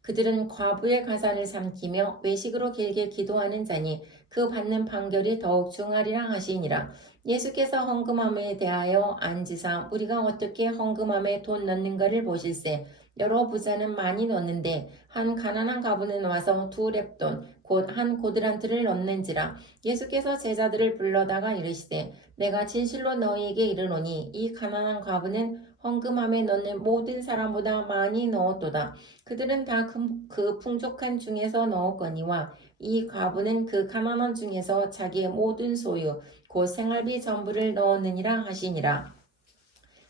그들은 과부의 가산을 삼키며 외식으로 길게 기도하는 자니 그 받는 판결이 더욱 중하리라 하시니라. 예수께서 헌금함에 대하여 앉으사 우리가 어떻게 헌금함에 돈 넣는가를 보실세. 여러 부자는 많이 넣는데 한 가난한 과부는 와서 2렙돈 곧 한 고드란트를 넣는지라. 예수께서 제자들을 불러다가 이르시되 내가 진실로 너희에게 이르노니 이 가난한 과부는 헌금함에 넣는 모든 사람보다 많이 넣었도다. 그들은 다 그 풍족한 중에서 넣었거니와 이 과부는 그 가난한 중에서 자기의 모든 소유 곧 생활비 전부를 넣었느니라 하시니라.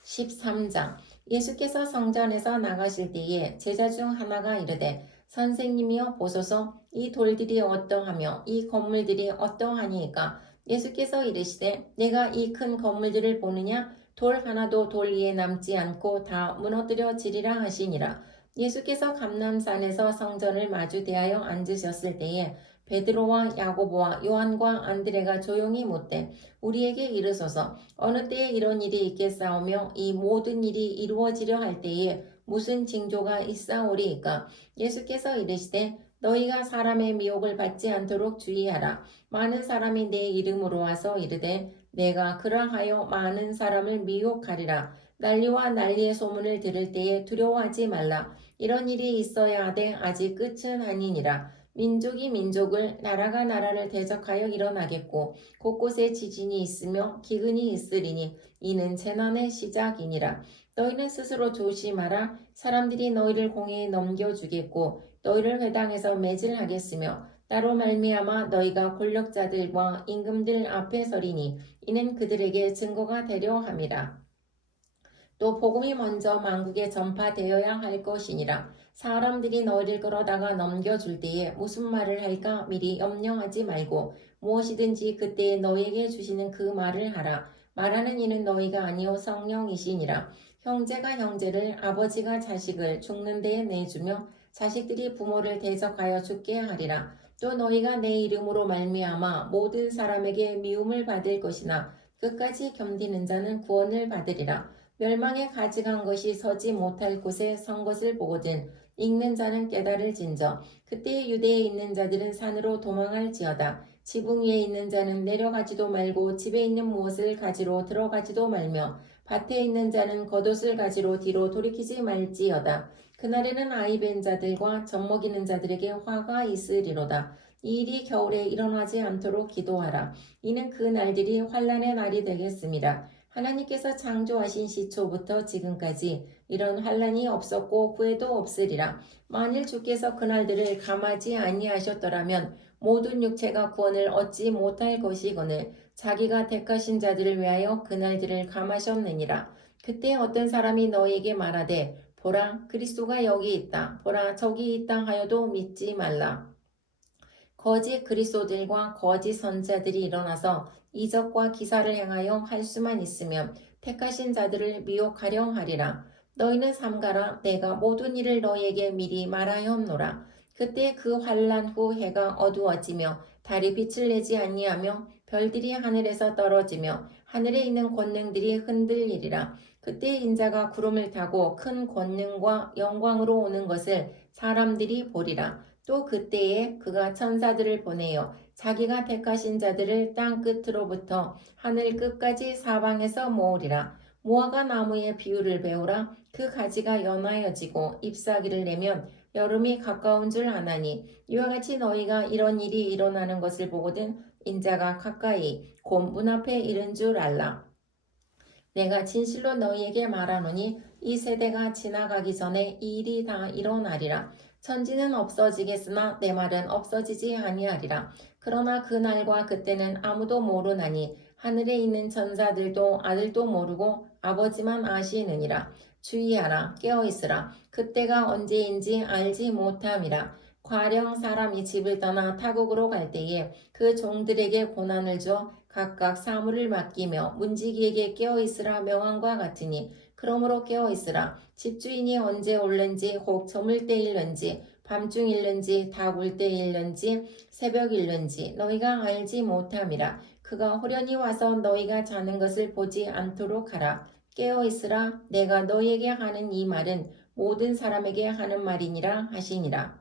13장. 예수께서 성전에서 나가실 때에 제자 중 하나가 이르되 선생님이여 보소서 이 돌들이 어떠하며 이 건물들이 어떠하니이까. 예수께서 이르시되 내가 이 큰 건물들을 보느냐. 돌 하나도 돌 위에 남지 않고 다 무너뜨려지리라 하시니라. 예수께서 감람산에서 성전을 마주대하여 앉으셨을 때에 베드로와 야고보와 요한과 안드레가 조용히 묻되 우리에게 이르소서 어느 때에 이런 일이 있겠사오며 이 모든 일이 이루어지려 할 때에 무슨 징조가 있사오리이까. 예수께서 이르시되 너희가 사람의 미혹을 받지 않도록 주의하라. 많은 사람이 내 이름으로 와서 이르되 내가 그러하여 많은 사람을 미혹하리라. 난리와 난리의 소문을 들을 때에 두려워하지 말라. 이런 일이 있어야 하되 아직 끝은 아니니라. 민족이 민족을 나라가 나라를 대적하여 일어나겠고 곳곳에 지진이 있으며 기근이 있으리니 이는 재난의 시작이니라. 너희는 스스로 조심하라. 사람들이 너희를 공회에 넘겨주겠고 너희를 회당에서 매질하겠으며 나로 말미암아 너희가 권력자들과 임금들 앞에 서리니 이는 그들에게 증거가 되려 함이라. 또 복음이 먼저 만국에 전파되어야 할 것이니라. 사람들이 너희를 끌어다가 넘겨줄 때에 무슨 말을 할까 미리 염려하지 말고 무엇이든지 그때에 너희에게 주시는 그 말을 하라. 말하는 이는 너희가 아니요 성령이시니라. 형제가 형제를 아버지가 자식을 죽는 데에 내주며 자식들이 부모를 대적하여 죽게 하리라. 또 너희가 내 이름으로 말미암아 모든 사람에게 미움을 받을 것이나 끝까지 견디는 자는 구원을 받으리라. 멸망에 가증한 것이 서지 못할 곳에 선 것을 보거든 읽는 자는 깨달을진저. 그때 유대에 있는 자들은 산으로 도망할지어다. 지붕 위에 있는 자는 내려가지도 말고 집에 있는 무엇을 가지러 들어가지도 말며 밭에 있는 자는 겉옷을 가지러 뒤로 돌이키지 말지어다. 그날에는 아이 뵌 자들과 젖먹이는 자들에게 화가 있으리로다. 이 일이 겨울에 일어나지 않도록 기도하라. 이는 그 날들이 환난의 날이 되겠습니다. 하나님께서 창조하신 시초부터 지금까지 이런 환난이 없었고 후에도 없으리라. 만일 주께서 그날들을 감하지 아니하셨더라면 모든 육체가 구원을 얻지 못할 것이거늘 자기가 택하신 자들을 위하여 그날들을 감하셨느니라. 그때 어떤 사람이 너희에게 말하되 보라 그리스도가 여기 있다. 보라 저기 있다 하여도 믿지 말라. 거짓 그리스도들과 거짓 선자들이 일어나서 이적과 기사를 행하여 할 수만 있으면 택하신 자들을 미혹하려 하리라. 너희는 삼가라. 내가 모든 일을 너희에게 미리 말하였노라. 그때 그 환난 후 해가 어두워지며 달이 빛을 내지 아니하며 별들이 하늘에서 떨어지며 하늘에 있는 권능들이 흔들리리라. 그때 인자가 구름을 타고 큰 권능과 영광으로 오는 것을 사람들이 보리라. 또 그때에 그가 천사들을 보내어 자기가 택하신 자들을 땅 끝으로부터 하늘 끝까지 사방에서 모으리라. 무화과 나무의 비유를 배우라. 그 가지가 연하여지고 잎사귀를 내면 여름이 가까운 줄 아나니 이와 같이 너희가 이런 일이 일어나는 것을 보거든 인자가 가까이 곧 문 앞에 이른 줄 알라. 내가 진실로 너희에게 말하노니 이 세대가 지나가기 전에 이 일이 다 일어나리라. 천지는 없어지겠으나 내 말은 없어지지 아니하리라. 그러나 그 날과 그때는 아무도 모르나니 하늘에 있는 천사들도 아들도 모르고 아버지만 아시느니라. 주의하라. 깨어있으라. 그때가 언제인지 알지 못함이라. 과령 사람이 집을 떠나 타국으로 갈 때에 그 종들에게 고난을 줘 각각 사물을 맡기며 문지기에게 깨어있으라 명함과 같으니 그러므로 깨어있으라. 집주인이 언제 올는지 혹 저물 때일는지 밤중 일는지 다굴 때 일는지 새벽 일는지 너희가 알지 못함이라. 그가 호련히 와서 너희가 자는 것을 보지 않도록 하라. 깨어 있으라. 내가 너희에게 하는 이 말은 모든 사람에게 하는 말이니라 하시니라.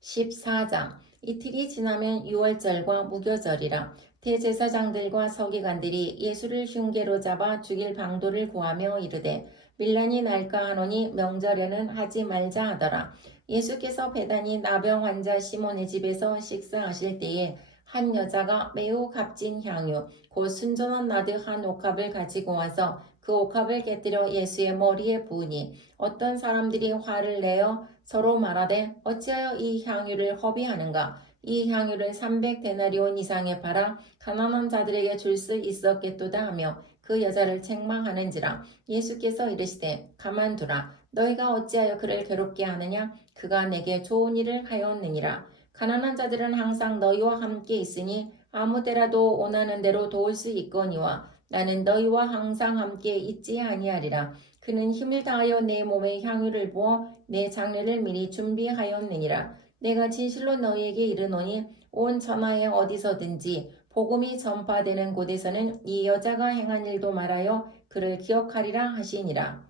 14장. 이틀이 지나면 유월절과 무교절이라. 대제사장들과 서기관들이 예수를 흉계로 잡아 죽일 방도를 구하며 이르되 밀란이 날까 하노니 명절에는 하지 말자 하더라. 예수께서 베다니 나병 환자 시몬의 집에서 식사하실 때에 한 여자가 매우 값진 향유 곧 순전한 나드 한 옥합을 가지고 와서 그 옥합을 곁들여 예수의 머리에 부으니 어떤 사람들이 화를 내어 서로 말하되 어찌하여 이 향유를 허비하는가. 이 향유를 300데나리온 이상에 팔아 가난한 자들에게 줄 수 있었겠도다 하며 그 여자를 책망하는지라. 예수께서 이르시되 가만두라. 너희가 어찌하여 그를 괴롭게 하느냐. 그가 내게 좋은 일을 하였느니라. 가난한 자들은 항상 너희와 함께 있으니 아무 때라도 원하는 대로 도울 수 있거니와 나는 너희와 항상 함께 있지 아니하리라. 그는 힘을 다하여 내 몸에 향유를 부어 내 장례를 미리 준비하였느니라. 내가 진실로 너희에게 이르노니 온 천하에 어디서든지 복음이 전파되는 곳에서는 이 여자가 행한 일도 말하여 그를 기억하리라 하시니라.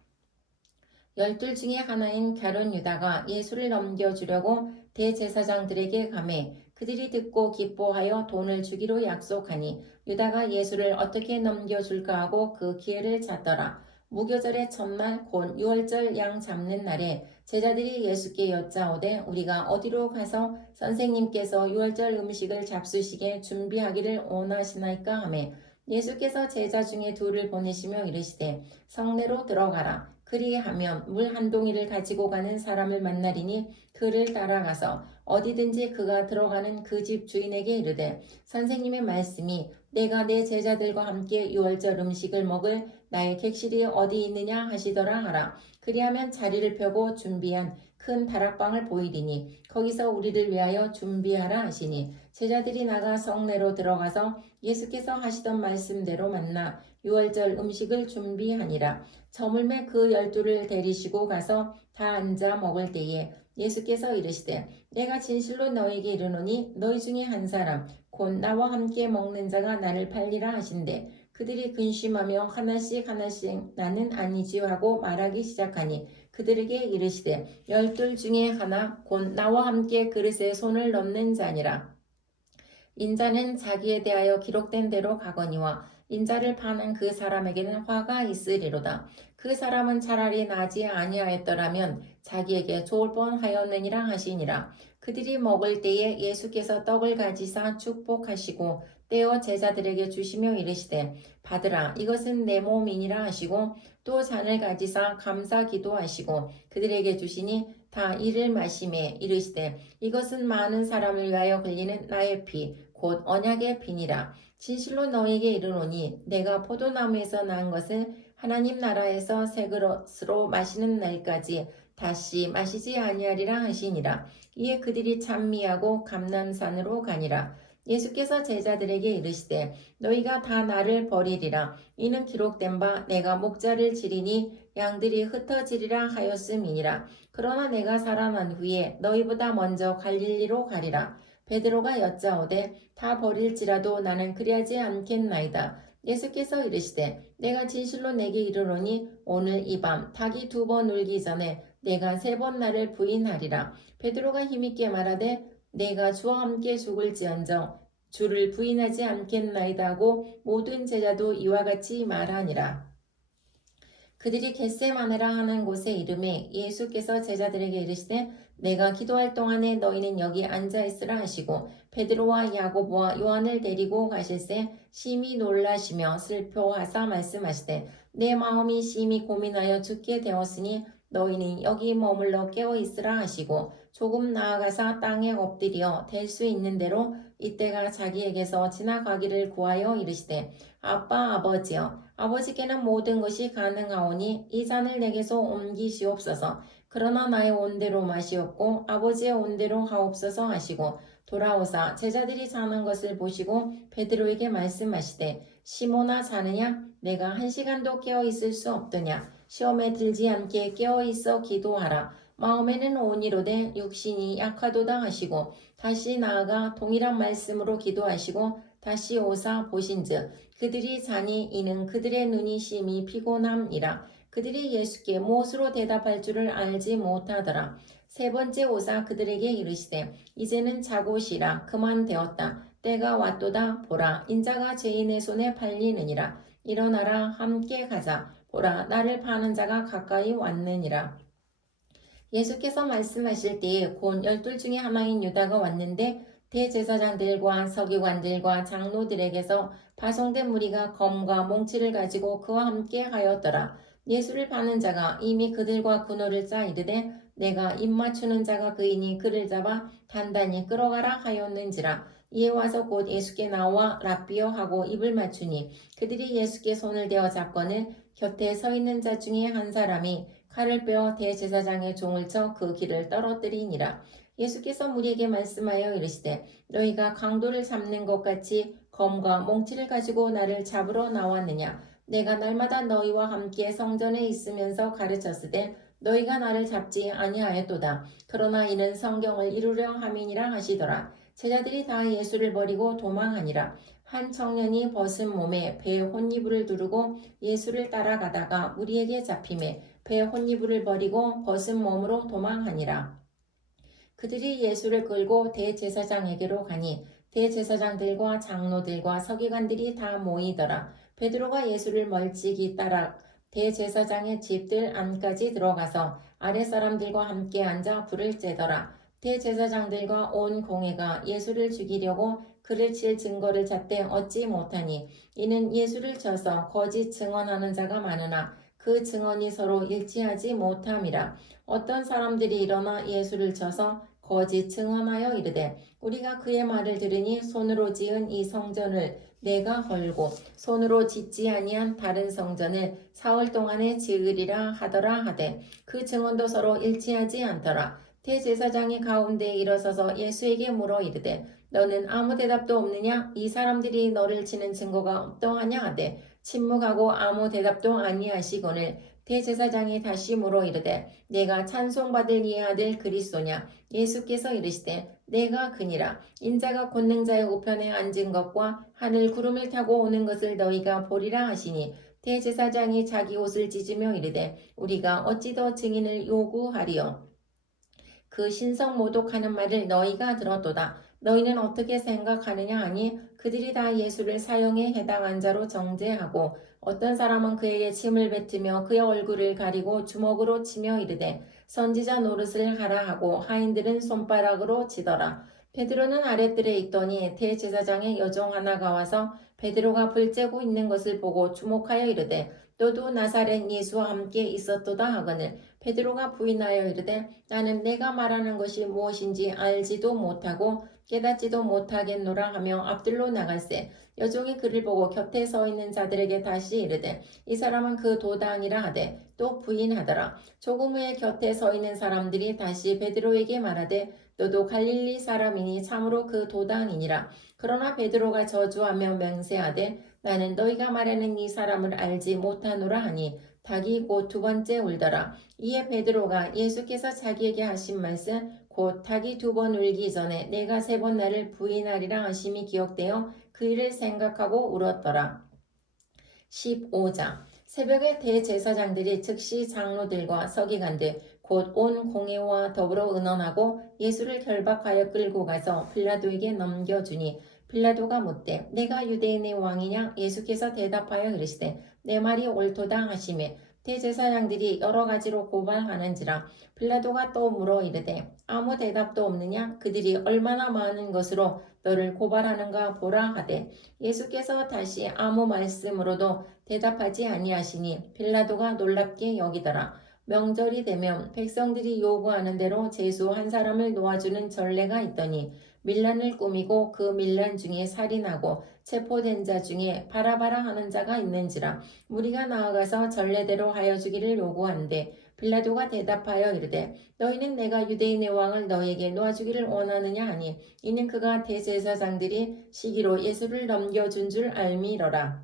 12 중에 하나인 가룟 유다가 예수를 넘겨주려고 대제사장들에게 가매 그들이 듣고 기뻐하여 돈을 주기로 약속하니 유다가 예수를 어떻게 넘겨줄까 하고 그 기회를 찾더라. 무교절의 첫날 곧 유월절 양 잡는 날에 제자들이 예수께 여짜오되 우리가 어디로 가서 선생님께서 유월절 음식을 잡수시게 준비하기를 원하시나이까 하매 예수께서 제자 중에 둘을 보내시며 이르시되 성내로 들어가라. 그리하면 물 한 동이를 가지고 가는 사람을 만나리니 그를 따라가서 어디든지 그가 들어가는 그 집 주인에게 이르되 선생님의 말씀이 내가 내 제자들과 함께 유월절 음식을 먹을 나의 객실이 어디 있느냐 하시더라 하라. 그리하면 자리를 펴고 준비한 큰 다락방을 보이리니 거기서 우리를 위하여 준비하라 하시니 제자들이 나가 성내로 들어가서 예수께서 하시던 말씀대로 만나 유월절 음식을 준비하니라. 저물매 그 12를 데리시고 가서 다 앉아 먹을 때에 예수께서 이르시되 내가 진실로 너에게 이르노니 너희 중에 한 사람 곧 나와 함께 먹는 자가 나를 팔리라 하신대 그들이 근심하며 하나씩 나는 아니지요 하고 말하기 시작하니 그들에게 이르시되 12 중에 하나 곧 나와 함께 그릇에 손을 넣는 자니라. 인자는 자기에 대하여 기록된 대로 가거니와 인자를 파는 그 사람에게는 화가 있으리로다. 그 사람은 차라리 나지 아니하였더라면 자기에게 좋을 뻔하였느니라 하시니라. 그들이 먹을 때에 예수께서 떡을 가지사 축복하시고 떼어 제자들에게 주시며 이르시되 받으라 이것은 내 몸이니라 하시고 또 잔을 가지사 감사 기도하시고 그들에게 주시니 다 이를 마시매 이르시되 이것은 많은 사람을 위하여 흘리는 나의 피 곧 언약의 피니라. 진실로 너희에게 이르노니 내가 포도나무에서 난 것을 하나님 나라에서 새 그릇으로 마시는 날까지 다시 마시지 아니하리라 하시니라. 이에 그들이 찬미하고 감람산으로 가니라. 예수께서 제자들에게 이르시되 너희가 다 나를 버리리라. 이는 기록된 바 내가 목자를 치리니 양들이 흩어지리라 하였음이니라. 그러나 내가 살아난 후에 너희보다 먼저 갈릴리로 가리라. 베드로가 여짜오되 다 버릴지라도 나는 그리하지 않겠나이다. 예수께서 이르시되 내가 진실로 내게 이르노니 오늘 이 밤 닭이 2번 울기 전에 내가 3번 나를 부인하리라. 베드로가 힘있게 말하되 내가 주와 함께 죽을지언정 주를 부인하지 않겠나이다 하고 모든 제자도 이와 같이 말하니라. 그들이 겟세마네라 하는 곳에 이르매 예수께서 제자들에게 이르시되 내가 기도할 동안에 너희는 여기 앉아있으라 하시고 베드로와 야고보와 요한을 데리고 가실새 심히 놀라시며 슬퍼하사 말씀하시되 내 마음이 심히 고민하여 죽게 되었으니 너희는 여기 머물러 깨어있으라 하시고 조금 나아가사 땅에 엎드려 될 수 있는 대로 이때가 자기에게서 지나가기를 구하여 이르시되 아빠 아버지여 아버지께는 모든 것이 가능하오니 이 잔을 내게서 옮기시옵소서. 그러나 나의 온대로 마시옵고 아버지의 온대로 하옵소서 하시고 돌아오사 제자들이 자는 것을 보시고 베드로에게 말씀하시되 시몬아 자느냐 내가 1시간도 깨어있을 수 없더냐 시험에 들지 않게 깨어있어 기도하라. 마음에는 온이로되 육신이 약하도다 하시고 다시 나아가 동일한 말씀으로 기도하시고 다시 오사 보신즉 그들이 자니 이는 그들의 눈이 심히 피곤함이라. 그들이 예수께 무엇으로 대답할 줄을 알지 못하더라. 세 번째 오사 그들에게 이르시되 이제는 자고 쉬라. 그만 되었다. 때가 왔도다. 보라 인자가 죄인의 손에 팔리느니라. 일어나라 함께 가자. 보라 나를 파는 자가 가까이 왔느니라. 예수께서 말씀하실 때에 곧 12 중에 하나인 유다가 왔는데 대제사장들과 서기관들과 장로들에게서 파송된 무리가 검과 몽치를 가지고 그와 함께 하였더라. 예수를 파는 자가 이미 그들과 군호를 짜 이르되 내가 입맞추는 자가 그이니 그를 잡아 단단히 끌어가라 하였는지라. 이에 와서 곧 예수께 나와 랍비여 하고 입을 맞추니 그들이 예수께 손을 대어 잡거늘 곁에 서 있는 자 중에 한 사람이 칼을 빼어 대제사장의 종을 쳐 그 길을 떨어뜨리니라. 예수께서 무리에게 말씀하여 이르시되 너희가 강도를 잡는 것 같이 검과 몽치를 가지고 나를 잡으러 나왔느냐. 내가 날마다 너희와 함께 성전에 있으면서 가르쳤으되 너희가 나를 잡지 아니하였도다. 그러나 이는 성경을 이루려 함이니라 하시더라. 제자들이 다 예수를 버리고 도망하니라. 한 청년이 벗은 몸에 배 혼이불을 두르고 예수를 따라가다가 무리에게 잡히매 배 혼이불을 버리고 벗은 몸으로 도망하니라. 그들이 예수를 끌고 대제사장에게로 가니 대제사장들과 장로들과 서기관들이 다 모이더라. 베드로가 예수를 멀찍이 따라 대제사장의 집들 안까지 들어가서 아랫사람들과 함께 앉아 불을 쬐더라. 대제사장들과 온 공회가 예수를 죽이려고 그를 칠 증거를 찾되 얻지 못하니 이는 예수를 쳐서 거짓 증언하는 자가 많으나 그 증언이 서로 일치하지 못함이라. 어떤 사람들이 일어나 예수를 쳐서 거짓 증언하여 이르되 우리가 그의 말을 들으니 손으로 지은 이 성전을 내가 헐고 손으로 짓지 아니한 다른 성전을 사흘 동안에 지으리라 하더라 하되 그 증언도 서로 일치하지 않더라. 대제사장이 가운데에 일어서서 예수에게 물어 이르되 너는 아무 대답도 없느냐? 이 사람들이 너를 치는 증거가 어떠하냐 하되 침묵하고 아무 대답도 아니하시거늘 대제사장이 다시 물어 이르되 내가 찬송받을 이의 아들 그리스도냐? 예수께서 이르시되 내가 그니라. 인자가 권능자의 우편에 앉은 것과 하늘 구름을 타고 오는 것을 너희가 보리라 하시니 대제사장이 자기 옷을 찢으며 이르되 우리가 어찌 더 증인을 요구하리요? 그 신성 모독하는 말을 너희가 들었도다. 너희는 어떻게 생각하느냐 하니 그들이 다 예수를 사형에 해당한 자로 정죄하고 어떤 사람은 그에게 침을 뱉으며 그의 얼굴을 가리고 주먹으로 치며 이르되 선지자 노릇을 하라 하고 하인들은 손바닥으로 치더라. 베드로는 아랫뜰에 있더니 대제사장의 여종 하나가 와서 베드로가 불 쬐고 있는 것을 보고 주목하여 이르되 너도 나사렛 예수와 함께 있었도다 하거늘 베드로가 부인하여 이르되 나는 내가 말하는 것이 무엇인지 알지도 못하고 깨닫지도 못하겠노라 하며 앞들로 나갈새 여종이 그를 보고 곁에 서 있는 자들에게 다시 이르되 이 사람은 그 도당이라 하되 또 부인하더라. 조금 후에 곁에 서 있는 사람들이 다시 베드로에게 말하되 너도 갈릴리 사람이니 참으로 그 도당이니라. 그러나 베드로가 저주하며 맹세하되 나는 너희가 말하는 이 사람을 알지 못하노라 하니 닭이 곧 두 번째 울더라. 이에 베드로가 예수께서 자기에게 하신 말씀 곧 닭이 두 번 울기 전에 내가 세 번 나를 부인하리라 하심이 기억되어 그 일을 생각하고 울었더라. 15장 새벽에 대제사장들이 즉시 장로들과 서기관들 곧 온 공회와 더불어 의논하고 예수를 결박하여 끌고 가서 빌라도에게 넘겨주니 빌라도가 묻되 내가 유대인의 왕이냐? 예수께서 대답하여 이르시되 내 말이 옳도다 하시매 대제사장들이 여러 가지로 고발하는지라. 빌라도가 또 물어 이르되 아무 대답도 없느냐? 그들이 얼마나 많은 것으로 너를 고발하는가 보라 하되 예수께서 다시 아무 말씀으로도 대답하지 아니하시니 빌라도가 놀랍게 여기더라. 명절이 되면 백성들이 요구하는 대로 제수 한 사람을 놓아주는 전례가 있더니 밀란을 꾸미고 그 밀란 중에 살인하고 체포된 자 중에 바라바라 하는 자가 있는지라. 무리가 나아가서 전례대로 하여 주기를 요구한데 빌라도가 대답하여 이르되 너희는 내가 유대인의 왕을 너희에게 놓아주기를 원하느냐 하니 이는 그가 대제사장들이 시기로 예수를 넘겨준 줄 알미러라.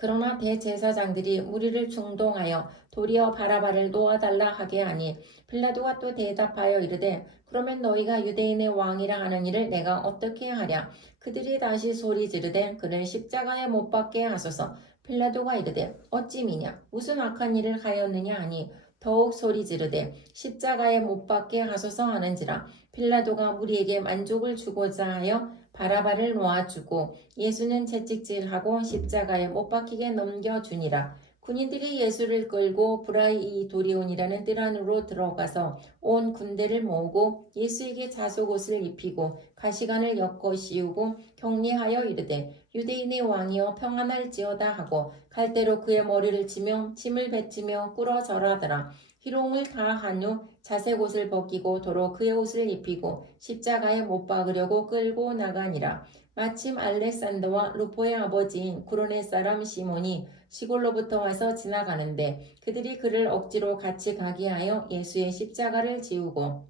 그러나 대제사장들이 무리를 충동하여 도리어 바라바를 놓아달라 하게 하니 빌라도가 또 대답하여 이르되 그러면 너희가 유대인의 왕이라 하는 일을 내가 어떻게 하랴. 그들이 다시 소리 지르되 그를 십자가에 못 박게 하소서. 빌라도가 이르되 어찌 미냐 무슨 악한 일을 하였느냐 하니 더욱 소리 지르되 십자가에 못 박게 하소서 하는지라. 빌라도가 무리에게 만족을 주고자 하여 바라바를 놓아주고 예수는 채찍질하고 십자가에 못 박히게 넘겨주니라. 군인들이 예수를 끌고 브라이도리온이라는 뜰 안으로 들어가서 온 군대를 모으고 예수에게 자속옷을 입히고 가시관을 엮어 씌우고 격리하여 이르되 유대인의 왕이여 평안할지어다 하고 갈대로 그의 머리를 치며 침을 뱉으며 꿇어 절하더라. 희롱을 다한 후 자색 옷을 벗기고 도로 그의 옷을 입히고 십자가에 못 박으려고 끌고 나가니라. 마침 알렉산더와 루포의 아버지인 구로네 사람 시몬이 시골로부터 와서 지나가는데 그들이 그를 억지로 같이 가게 하여 예수의 십자가를 지우고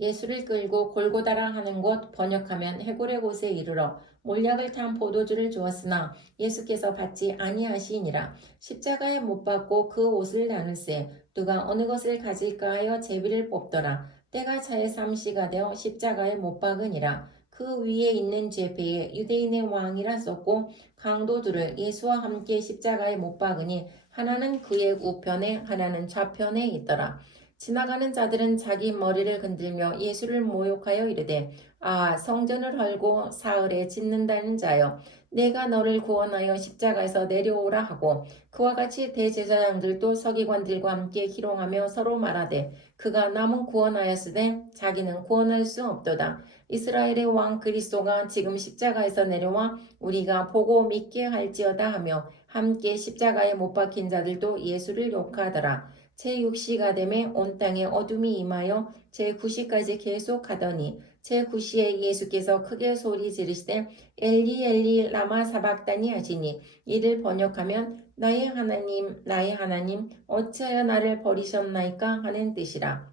예수를 끌고 골고다라 하는 곳 번역하면 해골의 곳에 이르러 몰약을 탄 포도주를 주었으나 예수께서 받지 아니하시니라. 십자가에 못 박고 그 옷을 나눌세 누가 어느 것을 가질까 하여 제비를 뽑더라. 때가 차에 삼시가 되어 십자가에 못 박으니라. 그 위에 있는 제비에 유대인의 왕이라 썼고 강도들을 예수와 함께 십자가에 못 박으니 하나는 그의 우편에 하나는 좌편에 있더라. 지나가는 자들은 자기 머리를 흔들며 예수를 모욕하여 이르되 아 성전을 헐고 사흘에 짓는다는 자여 내가 너를 구원하여 십자가에서 내려오라 하고 그와 같이 대제사장들도 서기관들과 함께 희롱하며 서로 말하되 그가 남은 구원하였으되 자기는 구원할 수 없도다. 이스라엘의 왕 그리스도가 지금 십자가에서 내려와 우리가 보고 믿게 할지어다 하며 함께 십자가에 못 박힌 자들도 예수를 욕하더라. 제6시가 되매 온 땅에 어둠이 임하여 제9시까지 계속하더니 제9시에 예수께서 크게 소리 지르시되 엘리 엘리 라마 사박다니 하시니 이를 번역하면 나의 하나님 어찌하여 나를 버리셨나이까 하는 뜻이라.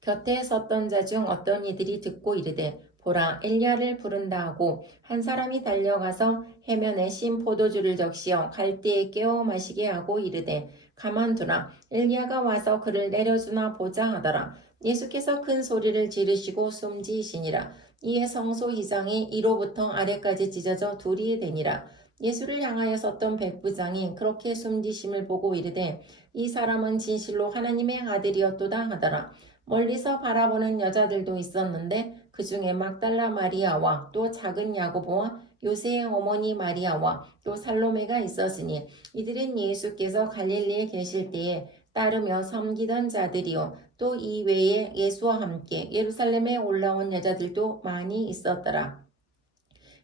곁에 섰던 자 중 어떤 이들이 듣고 이르되 보라 엘리야를 부른다 하고 한 사람이 달려가서 해면에 신 포도주를 적시어 갈대에 깨어 마시게 하고 이르되 가만두라 엘리야가 와서 그를 내려주나 보자 하더라. 예수께서 큰 소리를 지르시고 숨지시니라. 이에 성소휘장이 이로부터 아래까지 찢어져 둘이 되니라. 예수를 향하여 섰던 백부장이 그렇게 숨지심을 보고 이르되 이 사람은 진실로 하나님의 아들이었도다 하더라. 멀리서 바라보는 여자들도 있었는데 그 중에 막달라 마리아와 또 작은 야고보와 요새의 어머니 마리아와 또 살로메가 있었으니 이들은 예수께서 갈릴리에 계실 때에 따르며 섬기던 자들이요 또 이 외에 예수와 함께 예루살렘에 올라온 여자들도 많이 있었더라.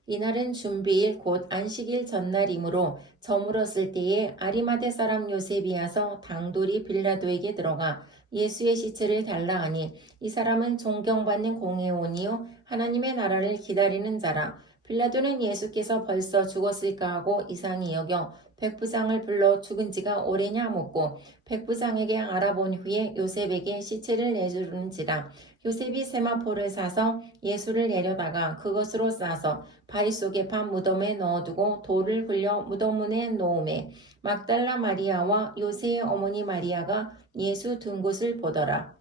이날은 준비일 곧 안식일 전날이므로 저물었을 때에 아리마대 사람 요셉이 와서 당돌이 빌라도에게 들어가 예수의 시체를 달라 하니 이 사람은 존경받는 공회원이요 하나님의 나라를 기다리는 자라. 빌라도는 예수께서 벌써 죽었을까 하고 이상히 여겨 백부장을 불러 죽은 지가 오래냐 묻고 백부장에게 알아본 후에 요셉에게 시체를 내주는지라. 요셉이 세마포를 사서 예수를 내려다가 그것으로 싸서 바위 속에 반 무덤에 넣어두고 돌을 굴려 무덤 문에 놓음에 막달라 마리아와 요새의 어머니 마리아가 예수 둔 곳을 보더라.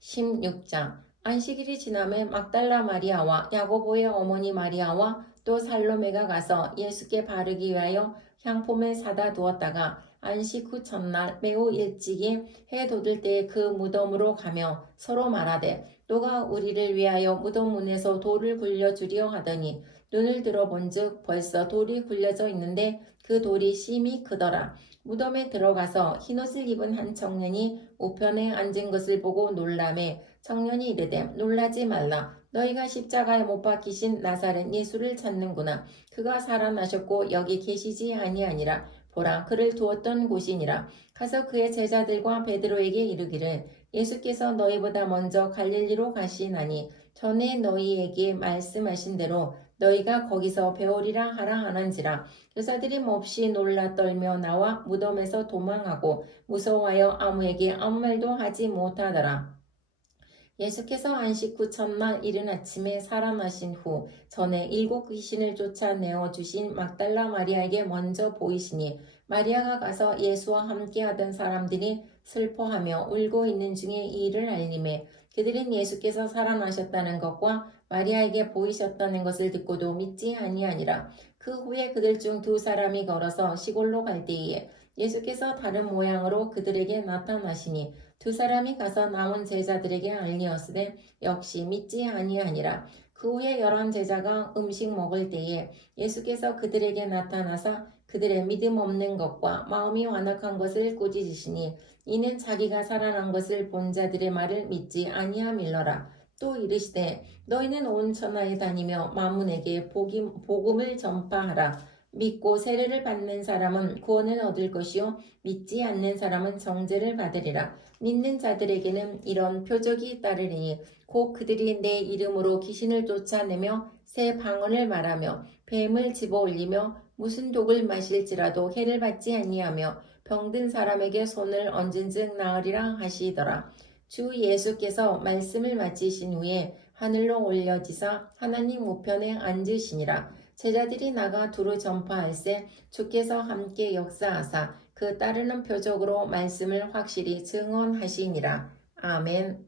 16장 안식일이 지남에 막달라 마리아와 야고보의 어머니 마리아와 또 살로메가 가서 예수께 바르기 위하여 향품을 사다 두었다가 안식 후 첫날 매우 일찍이 해 돋을 때에 그 무덤으로 가며 서로 말하되 너가 우리를 위하여 무덤 문에서 돌을 굴려주려 하더니 눈을 들어본즉 벌써 돌이 굴려져 있는데 그 돌이 심히 크더라. 무덤에 들어가서 흰옷을 입은 한 청년이 우편에 앉은 것을 보고 놀라매 청년이 이르되 놀라지 말라. 너희가 십자가에 못 박히신 나사렛 예수를 찾는구나. 그가 살아나셨고 여기 계시지 아니하니라. 보라 그를 두었던 곳이니라. 가서 그의 제자들과 베드로에게 이르기를 예수께서 너희보다 먼저 갈릴리로 가시나니 전에 너희에게 말씀하신 대로 너희가 거기서 배우리라 하라 하는지라. 여자들이 몹시 놀라 떨며 나와 무덤에서 도망하고 무서워하여 아무에게 아무 말도 하지 못하더라. 예수께서 안식 후 첫날 이른 아침에 살아나신 후 전에 7 귀신을 쫓아내어 주신 막달라 마리아에게 먼저 보이시니 마리아가 가서 예수와 함께하던 사람들이 슬퍼하며 울고 있는 중에 이 일을 알림해 그들은 예수께서 살아나셨다는 것과 마리아에게 보이셨다는 것을 듣고도 믿지 아니하니라. 그 후에 그들 중 2 사람이 걸어서 시골로 갈 때에 예수께서 다른 모양으로 그들에게 나타나시니 2 사람이 가서 남은 제자들에게 알리었으되 역시 믿지 아니하니라. 그 후에 11 제자가 음식 먹을 때에 예수께서 그들에게 나타나사 그들의 믿음 없는 것과 마음이 완악한 것을 꾸짖으시니 이는 자기가 살아난 것을 본 자들의 말을 믿지 아니함일러라. 또 이르시되 너희는 온 천하에 다니며 만문에게 복음을 전파하라. 믿고 세례를 받는 사람은 구원을 얻을 것이요 믿지 않는 사람은 정죄를 받으리라. 믿는 자들에게는 이런 표적이 따르리니 곧 그들이 내 이름으로 귀신을 쫓아내며 새 방언을 말하며 뱀을 집어올리며 무슨 독을 마실지라도 해를 받지 아니하며 병든 사람에게 손을 얹은즉 나으리라 하시더라. 주 예수께서 말씀을 마치신 후에 하늘로 올려지사 하나님 우편에 앉으시니라. 제자들이 나가 두루 전파할세 주께서 함께 역사하사 그 따르는 표적으로 말씀을 확실히 증언하시니라. 아멘.